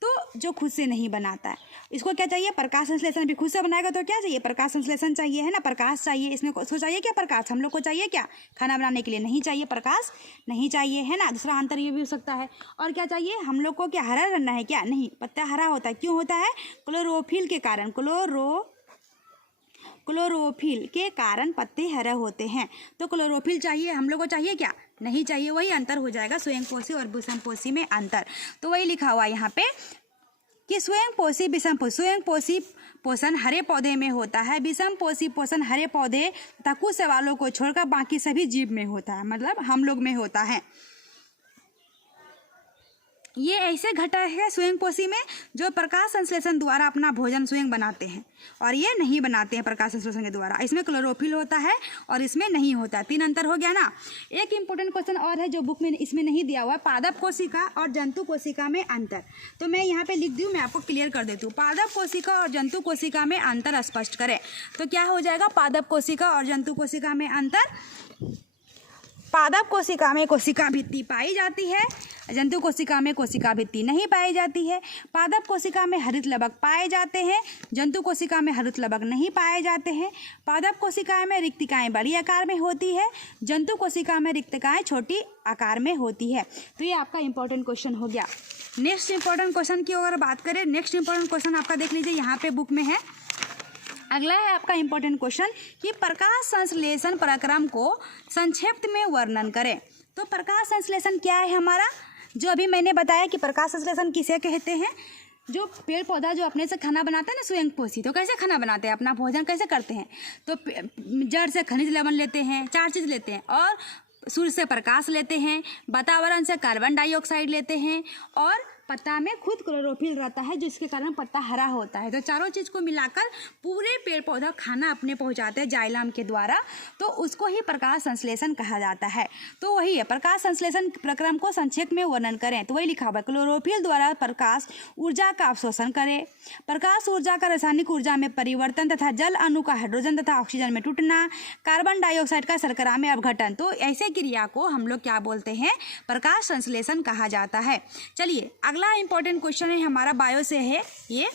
तो जो खुद से नहीं बनाता है, इसको क्या चाहिए, प्रकाश संश्लेषण। भी खुद से बनाएगा तो क्या चाहिए, प्रकाश संश्लेषण चाहिए, है ना, प्रकाश चाहिए। इसमें उसको चाहिए क्या, प्रकाश। हम लोग को चाहिए क्या, खाना बनाने के लिए नहीं चाहिए, प्रकाश नहीं चाहिए, है ना। दूसरा अंतर ये भी हो सकता है। और क्या चाहिए हम लोग को, क्या हरा रहना है क्या, नहीं, पत्ता हरा होता है, क्यों होता है, क्लोरोफिल के कारण, क्लोरोफिल के कारण पत्ते हरे होते हैं। तो क्लोरोफिल चाहिए, हम लोग को चाहिए क्या, नहीं चाहिए। वही अंतर हो जाएगा स्वयंपोषी और विषमपोषी में अंतर। तो वही लिखा हुआ यहाँ पे कि स्वयंपोषी विषमपोषी। स्वयंपोषी पोषण हरे पौधे में होता है, विषमपोषी पोषण हरे पौधे तथा कुछ सवालों को छोड़कर बाकी सभी जीव में होता है, मतलब हम लोग में होता है। ये ऐसे घटक है स्वयंपोषी में जो प्रकाश संश्लेषण द्वारा अपना भोजन स्वयं बनाते हैं, और ये नहीं बनाते हैं प्रकाश संश्लेषण के द्वारा। इसमें क्लोरोफिल होता है और इसमें नहीं होता। 3 अंतर हो गया ना। एक इंपॉर्टेंट क्वेश्चन और है जो बुक में इसमें नहीं दिया हुआ, पादप कोशिका और जंतु कोशिका में अंतर। तो मैं यहाँ पे लिख दूँ, मैं आपको क्लियर कर देती हूँ। पादप कोशिका और जंतु कोशिका में अंतर स्पष्ट करें, तो क्या हो जाएगा, पादप कोशिका और जंतु कोशिका में अंतर। पादप कोशिका में कोशिका भित्ति पाई जाती है, जंतु कोशिका में कोशिका भित्ति नहीं पाई जाती है। पादप कोशिका में हरित लवक पाए जाते हैं, जंतु कोशिका में हरित लवक नहीं पाए जाते हैं। पादप कोशिका में रिक्तिकाएं बड़ी आकार में होती है, जंतु कोशिका में रिक्तिकाएं छोटी आकार में होती है। तो ये आपका इंपॉर्टेंट क्वेश्चन हो गया। नेक्स्ट इंपॉर्टेंट क्वेश्चन की अगर बात करें, नेक्स्ट इंपॉर्टेंट क्वेश्चन आपका देख लीजिए, यहाँ पे बुक में है। अगला है आपका इंपॉर्टेंट क्वेश्चन कि प्रकाश संश्लेषण प्रक्रम को संक्षिप्त में वर्णन करें। तो प्रकाश संश्लेषण क्या है हमारा, जो अभी मैंने बताया कि प्रकाश संश्लेषण किसे कहते हैं, जो पेड़ पौधा जो अपने से खाना बनाता है ना स्वयंपोषी, तो कैसे खाना बनाते हैं, अपना भोजन कैसे करते हैं, तो जड़ से खनिज लवण लेते हैं, 4 चीज़ लेते हैं, और सूर्य से प्रकाश लेते हैं, वातावरण से कार्बन डाइऑक्साइड लेते हैं, और पत्ता में खुद क्लोरोफिल रहता है जिसके कारण पत्ता हरा होता है। तो चारों चीज़ को मिलाकर पूरे पेड़ पौधा खाना अपने पहुंचाते हैं जाइलम के द्वारा, तो उसको ही प्रकाश संश्लेषण कहा जाता है। तो वही है, प्रकाश संश्लेषण प्रक्रम को संक्षेप में वर्णन करें तो वही लिखा हुआ है, क्लोरोफिल द्वारा प्रकाश ऊर्जा का अवशोषण करें, प्रकाश ऊर्जा का रासायनिक ऊर्जा में परिवर्तन तथा जल अणु का हाइड्रोजन तथा ऑक्सीजन में टूटना, कार्बन डाइऑक्साइड का शर्करा में अपघटन। तो ऐसे क्रिया को हम लोग क्या बोलते हैं, प्रकाश संश्लेषण कहा जाता है। चलिए अगला इंपॉर्टेंट क्वेश्चन है हमारा बायो से है ये,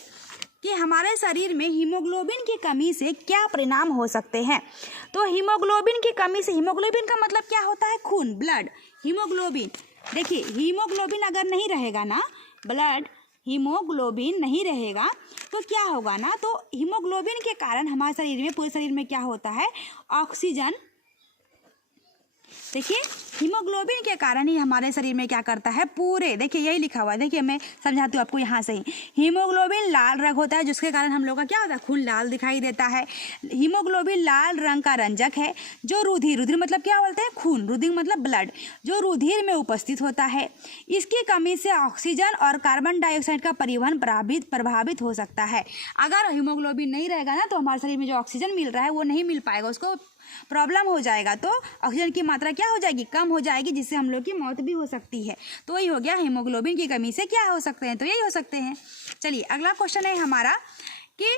कि हमारे शरीर में हीमोग्लोबिन की कमी से क्या परिणाम हो सकते हैं। तो हीमोग्लोबिन की कमी से, हीमोग्लोबिन का मतलब क्या होता है, खून, ब्लड। हीमोग्लोबिन, देखिए हीमोग्लोबिन अगर नहीं रहेगा ना, ब्लड हीमोग्लोबिन नहीं रहेगा तो क्या होगा ना, तो हीमोग्लोबिन के कारण हमारे शरीर में, पूरे शरीर में क्या होता है, ऑक्सीजन, देखिए हीमोग्लोबिन के कारण ही हमारे शरीर में क्या करता है, पूरे, देखिए यही लिखा हुआ है, देखिए मैं समझाती हूँ आपको यहाँ से ही। हीमोग्लोबिन लाल रंग होता है जिसके कारण हम लोग का क्या होता है, खून लाल दिखाई देता है। हीमोग्लोबिन लाल रंग का रंजक है जो रुधिर, रुधिर मतलब क्या बोलते हैं, खून, रुधिर मतलब ब्लड, जो रुधिर में उपस्थित होता है। इसकी कमी से ऑक्सीजन और कार्बन डाइऑक्साइड का परिवहन प्रभावित हो सकता है। अगर हीमोग्लोबिन नहीं रहेगा ना तो हमारे शरीर में जो ऑक्सीजन मिल रहा है वो नहीं मिल पाएगा, उसको प्रॉब्लम हो जाएगा, तो ऑक्सीजन की मात्रा क्या हो जाएगी, कम हो जाएगी, जिससे हम लोग की मौत भी हो सकती है। तो वही हो गया, हीमोग्लोबिन की कमी से क्या हो सकते हैं, तो यही हो सकते हैं। चलिए अगला क्वेश्चन है हमारा कि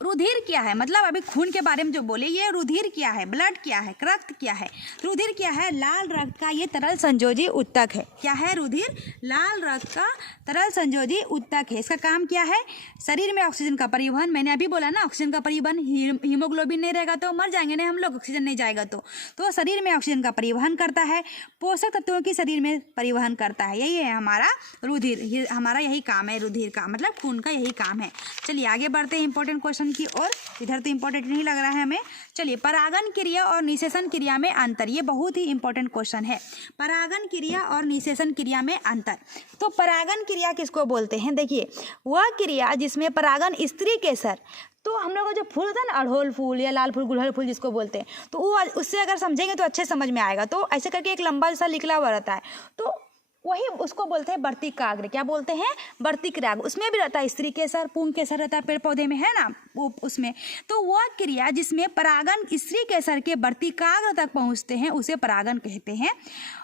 रुधिर क्या है, मतलब अभी खून के बारे में जो बोले, ये रुधिर क्या है, ब्लड क्या है, रक्त क्या है। रुधिर क्या है, लाल रक्त का ये तरल संयोजी उत्तक है। क्या है रुधिर, लाल रक्त का तरल संयोजी उत्तक है। इसका काम क्या है, शरीर में ऑक्सीजन का परिवहन, मैंने अभी बोला ना ऑक्सीजन का परिवहन, हीमोग्लोबिन नहीं रहेगा तो मर जाएंगे ना हम लोग, ऑक्सीजन नहीं जाएगा तो शरीर में ऑक्सीजन का परिवहन करता है, पोषक तत्वों की शरीर में परिवहन करता है। यही है हमारा रुधिर, हमारा यही काम है, रुधिर का मतलब खून का यही काम है। चलिए आगे बढ़ते हैं इंपॉर्टेंट क्वेश्चन की ओर, इधर तो इंपॉर्टेंट नहीं लग रहा है हमें। चलिए परागन क्रिया और निषेचन क्रिया में अंतर, ये बहुत ही इंपॉर्टेंट क्वेश्चन है, परागन क्रिया और निषेचन क्रिया में अंतर। तो परागन क्रिया किसको बोलते हैं, देखिए वह क्रिया जिसमें परागन स्त्री केसर, तो हम लोग का जो फूल होता है ना, अड़हुल फूल या लाल फूल, गुड़हल फूल जिसको बोलते हैं, तो वो उससे अगर समझेंगे तो अच्छे समझ में आएगा। तो ऐसे करके एक लंबा सा निकला हुआ रहता है, तो वही उसको बोलते हैं वर्तिकाग्र। क्या बोलते हैं, वर्तिकाग्र। उसमें भी रहता है स्त्री केसर, पुंग केसर रहता है पेड़ पौधे में, है ना, वो उसमें। तो वह क्रिया जिसमें परागन स्त्री केसर के वर्तिकाग्र तक पहुंचते हैं उसे परागन कहते हैं,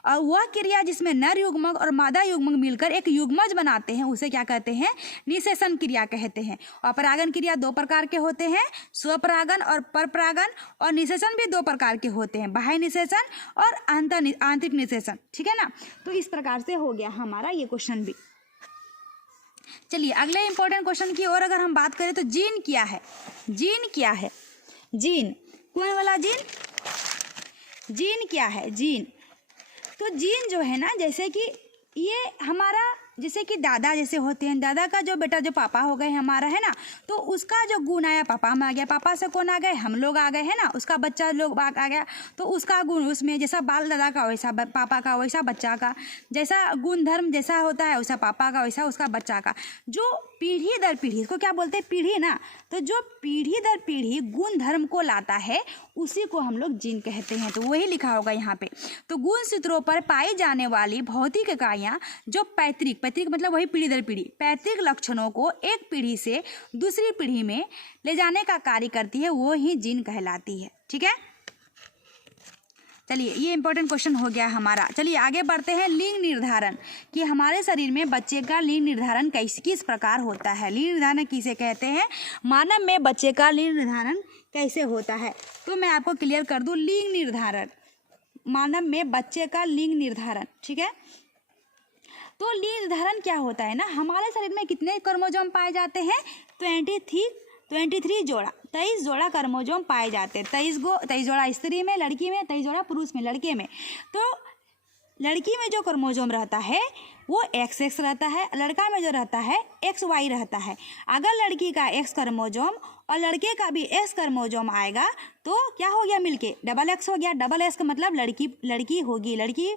और वह क्रिया जिसमें नर युग्मक और मादा युग्मक मिलकर एक युग्मज बनाते हैं उसे क्या कहते हैं, निषेचन क्रिया कहते हैं। और परागन क्रिया 2 प्रकार के होते हैं, स्वपरागन और परपरागन, और निषेचन भी 2 प्रकार के होते हैं, बाह्य निषेचन और आंतरिक निषेचन, ठीक है ना। तो इस प्रकार से हो गया हमारा ये क्वेश्चन भी। चलिए अगले इंपॉर्टेंट क्वेश्चन की ओर अगर हम बात करें तो जीन क्या है, जीन क्या है, जीन कौन वाला जीन, जीन क्या है, जीन। तो जीन जो है ना, जैसे कि ये हमारा, जैसे कि दादा जैसे होते हैं, दादा का जो बेटा जो पापा हो गए हमारा, है ना, तो उसका जो गुण आया, पापा में आ गया, पापा से कौन आ गए, हम लोग आ गए, है ना, उसका बच्चा लोग आ गया, तो उसका गुण उसमें, जैसा बाल दादा का वैसा पापा का, वैसा बच्चा का, जैसा गुण धर्म जैसा होता है वैसा पापा का वैसा उसका बच्चा का। जो पीढ़ी दर पीढ़ी, इसको क्या बोलते हैं, पीढ़ी ना, तो जो पीढ़ी दर पीढ़ी गुण धर्म को लाता है उसी को हम लोग जीन कहते हैं। तो वही लिखा होगा यहाँ पे। तो गुण सूत्रों पर पाई जाने वाली भौतिक इकाइयाँ जो पैतृक मतलब वही पीढ़ी दर पीढ़ी पैतृक लक्षणों को एक पीढ़ी से दूसरी पीढ़ी में ले जाने का कार्य करती है, वो ही जीन कहलाती है, ठीक है। चलिए ये इंपॉर्टेंट क्वेश्चन हो गया हमारा। चलिए आगे बढ़ते हैं, लिंग निर्धारण, कि हमारे शरीर में बच्चे का लिंग निर्धारण किस प्रकार होता है, लिंग निर्धारण किसे कहते हैं, मानव में बच्चे का लिंग निर्धारण कैसे होता है। तो मैं आपको क्लियर कर दूं, लिंग निर्धारण, मानव में बच्चे का लिंग निर्धारण, ठीक है। तो लिंग निर्धारण क्या होता है ना, हमारे शरीर में कितने क्रोमोसोम पाए जाते हैं, 23 जोड़ा, 23 जोड़ा क्रोमोसोम पाए जाते हैं। 23 जोड़ा स्त्री में, लड़की में, 23 जोड़ा पुरुष में, लड़के में। तो लड़की में जो क्रोमोसोम रहता है वो XX रहता है, लड़का में जो रहता है XY रहता है। अगर लड़की का X क्रोमोसोम और लड़के का भी X क्रोमोसोम आएगा तो क्या हो गया, मिलके XX हो गया। XX का मतलब लड़की होगी, लड़की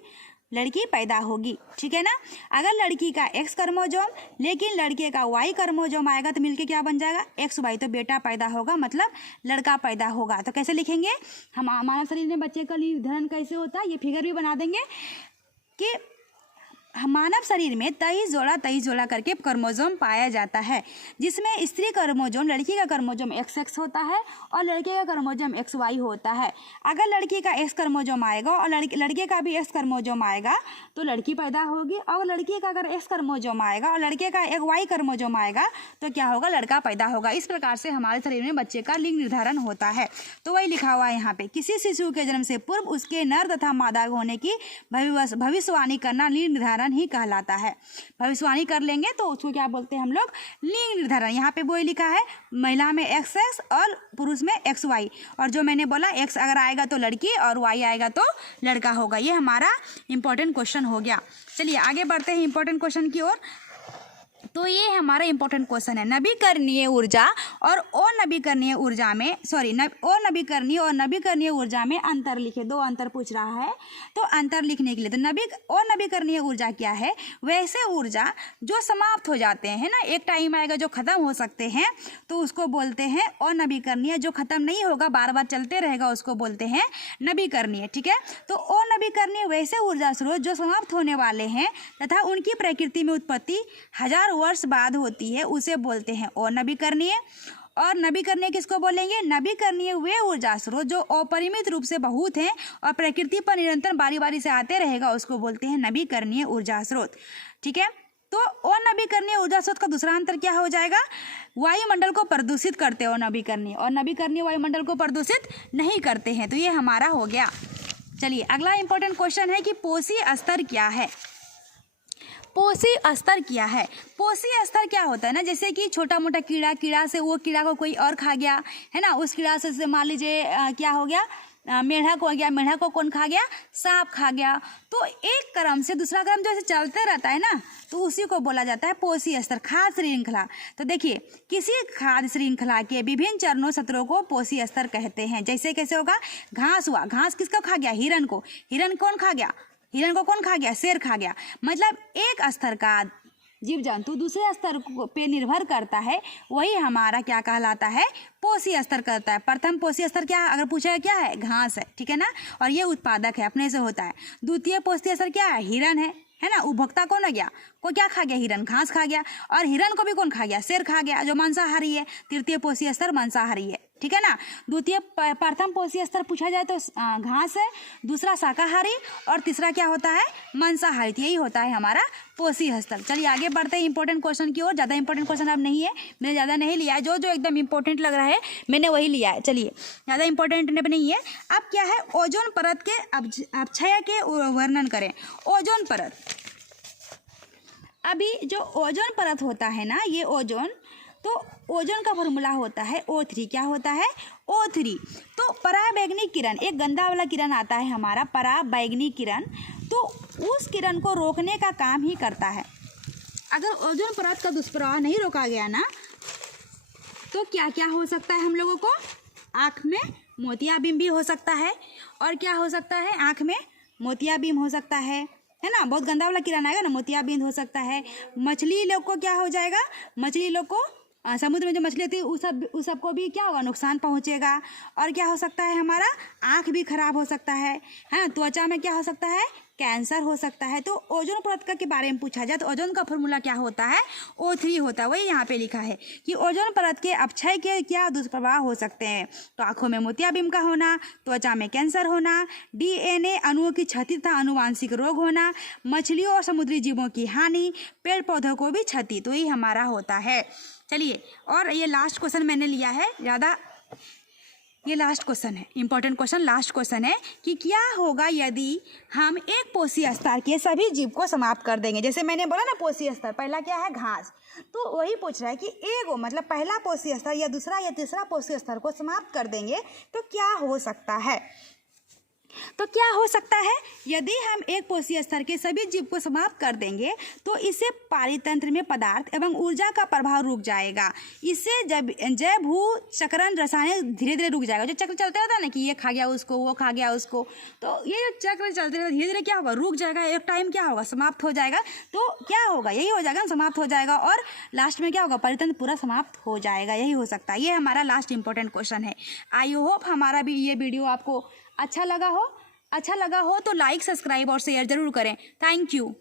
लड़की पैदा होगी। ठीक है ना। अगर लड़की का X क्रोमोसोम लेकिन लड़के का Y क्रोमोसोम आएगा तो मिलके क्या बन जाएगा, XY, तो बेटा पैदा होगा, मतलब लड़का पैदा होगा। तो कैसे लिखेंगे, हम मानव शरीर में बच्चे का निर्धारण कैसे होता है, ये फिगर भी बना देंगे कि मानव शरीर में 23 जोड़ा करके क्रोमोसोम पाया जाता है, जिसमें स्त्री क्रोमोसोम, लड़की का क्रोमोसोम XX होता है और लड़के का क्रोमोसोम XY होता है। अगर लड़की का X क्रोमोसोम आएगा और लड़के का भी X क्रोमोसोम आएगा तो लड़की पैदा होगी, और लड़की का अगर X क्रोमोसोम आएगा और लड़के का एक Y क्रोमोसोम आएगा तो क्या होगा, लड़का पैदा होगा। इस प्रकार से हमारे शरीर में बच्चे का लिंग निर्धारण होता है। तो वही लिखा हुआ है यहाँ पे, किसी शिशु के जन्म से पूर्व उसके नर तथा मादा होने की भविष्यवाणी करना लिंग निर्धारण ही कहलाता है। भविष्यवाणी कर लेंगे तो उसको क्या बोलते हैं हम लोग, लिंग निर्धारण। यहाँ पे वो लिखा है, महिला में XX और पुरुष में XY, और जो मैंने बोला X अगर आएगा तो लड़की और Y आएगा तो लड़का होगा। ये हमारा इंपॉर्टेंट क्वेश्चन हो गया। चलिए आगे बढ़ते हैं इंपॉर्टेंट क्वेश्चन की ओर। तो ये हमारा इंपॉर्टेंट क्वेश्चन है, नवीकरणीय ऊर्जा और अनवीकरणीय ऊर्जा में अनवीकरणीय और नवीकरणीय ऊर्जा में अंतर लिखे। दो अंतर पूछ रहा है, तो अंतर लिखने के लिए तो अनवीकरणीय ऊर्जा क्या है, वैसे ऊर्जा जो समाप्त हो जाते हैं ना, एक टाइम आएगा जो खत्म हो सकते हैं तो उसको बोलते हैं अनवीकरणीय। जो खत्म नहीं होगा, बार बार चलते रहेगा, उसको बोलते हैं नवीकरणीय। ठीक है। तो अनवीकरणीय वैसे ऊर्जा स्रोत जो समाप्त होने वाले हैं तथा उनकी प्रकृति में उत्पत्ति 1000 वर्ष बाद होती है, उसे बोलते हैं अनवीकरणीय। और नवीकरणीय किसको बोलेंगे, नवीकरणीय वे ऊर्जा स्रोत जो अपरिमित रूप से बहुत हैं और प्रकृति पर निरंतर बारी बारी से आते रहेगा, उसको बोलते हैं नवीकरणीय ऊर्जा स्रोत। ठीक है। तो अनवीकरणीय ऊर्जा स्रोत का दूसरा अंतर क्या हो जाएगा, वायुमंडल को प्रदूषित करते हैं अनवीकरणीय, और नवीकरणीय वायुमंडल को प्रदूषित नहीं करते हैं। तो ये हमारा हो गया। चलिए अगला इंपॉर्टेंट क्वेश्चन है कि पोषी स्तर क्या है। पोषी स्तर क्या है, पोषी स्तर क्या होता है ना, जैसे कि छोटा मोटा कीड़ा से वो कीड़ा को कोई और खा गया है ना, उस कीड़ा से मान लीजिए क्या हो गया, मेढक हो गया, मेढक को कौन खा गया, सांप खा गया। तो एक क्रम से दूसरा क्रम जैसे चलते रहता है ना, तो उसी को बोला जाता है पोषी स्तर, खाद्य श्रृंखला। तो देखिए, किसी खाद्य श्रृंखला के विभिन्न चरणों सत्रों को पोषी स्तर कहते हैं। जैसे कैसे होगा, घास हुआ, घास किसको खा गया, हिरन को, हिरन कौन खा गया, हिरन को कौन खा गया, शेर खा गया। मतलब एक स्तर का जीव जंतु दूसरे स्तर पे निर्भर करता है, वही हमारा क्या कहलाता है, पोषी स्तर करता है। प्रथम पोषी स्तर क्या है, अगर पूछा क्या है, घास है। ठीक है ना, और ये उत्पादक है, अपने से होता है। द्वितीय पोषी स्तर क्या है, हिरन है ना, उपभोक्ता कौन आ गया, को क्या खा गया, हिरन, घास खा गया, और हिरन को भी कौन खा गया, शेर खा गया, जो मांसाहारी है। तृतीय पोषी स्तर मांसाहारी है। ठीक है ना। प्रथम पोषी स्तर पूछा जाए तो घास है, दूसरा शाकाहारी, और तीसरा क्या होता है, मांसाहारी। यही होता है हमारा पोषी स्तर। चलिए आगे बढ़ते हैं इंपॉर्टेंट क्वेश्चन की ओर। ज़्यादा इंपॉर्टेंट क्वेश्चन अब नहीं है, मैंने ज़्यादा नहीं लिया है, जो एकदम इंपॉर्टेंट लग रहा है मैंने वही लिया है। चलिए, ज़्यादा इंपॉर्टेंट नहीं है। अब क्या है, ओजोन परत के अपक्षय के वर्णन करें। ओजोन परत, अभी जो ओजोन परत होता है ना, ये ओजोन, तो ओजोन का फॉर्मूला होता है O3। क्या होता है, O3। तो पराबैंगनी किरण, एक गंदा वाला किरण आता है हमारा, पराबैंगनी किरण, तो उस किरण को रोकने का काम ही करता है। अगर ओजोन परत का दुष्प्रभाव नहीं रोका गया ना, तो क्या क्या हो सकता है हम लोगों को, आँख में मोतियाबिंद भी हो सकता है, और क्या हो सकता है, आँख में मोतियाबिंद हो सकता है ना, बहुत गंदा वाला किरण आएगा ना, मोतियाबिंद हो सकता है। मछली लोग को क्या हो जाएगा, मछली लोग को समुद्र में जो मछली होती है उस सबको भी क्या होगा, नुकसान पहुंचेगा। और क्या हो सकता है, हमारा आँख भी खराब हो सकता है ना, त्वचा में क्या हो सकता है, कैंसर हो सकता है। तो ओजोन परत के बारे में पूछा जाए तो ओजोन का फॉर्मूला क्या होता है, O3 होता है। वही यहाँ पे लिखा है कि ओजोन परत के अपक्षय के क्या दुष्प्रभाव हो सकते हैं। तो आँखों में मोतियाबिंद का होना, त्वचा में कैंसर होना, DNA अणुओं की क्षति तथा आनुवांशिक रोग होना, मछलियों और समुद्री जीवों की हानि, पेड़ पौधों को भी क्षति। तो यही हमारा होता है। चलिए, और ये लास्ट क्वेश्चन मैंने लिया है, ज़्यादा ये लास्ट क्वेश्चन है, इंपॉर्टेंट क्वेश्चन, लास्ट क्वेश्चन है कि क्या होगा यदि हम एक पोषी स्तर के सभी जीव को समाप्त कर देंगे। जैसे मैंने बोला ना, पोषी स्तर पहला क्या है, घास, तो वही पूछ रहा है कि एगो मतलब पहला पोषी स्तर या दूसरा या तीसरा पोषी स्तर को समाप्त कर देंगे तो क्या हो सकता है। तो क्या हो सकता है, यदि हम एक कोशीय स्तर के सभी जीव को समाप्त कर देंगे तो इससे पारितंत्र में पदार्थ एवं ऊर्जा का प्रभाव रुक जाएगा। इससे जैव भू चक्रण रसायन धीरे धीरे रुक जाएगा। जो चक्र चलता रहता है ना कि ये खा गया उसको, वो खा गया उसको, तो ये जो चक्र चलते रहता धीरे धीरे क्या होगा, रुक जाएगा। एक टाइम क्या होगा, समाप्त हो जाएगा। तो क्या होगा, यही हो जाएगा, समाप्त हो जाएगा और लास्ट में क्या होगा, पारितंत्र पूरा समाप्त हो जाएगा। यही हो सकता है। ये हमारा लास्ट इंपॉर्टेंट क्वेश्चन है। आई होप हमारा भी ये वीडियो आपको अच्छा लगा हो तो लाइक, सब्सक्राइब और शेयर जरूर करें। Thank you.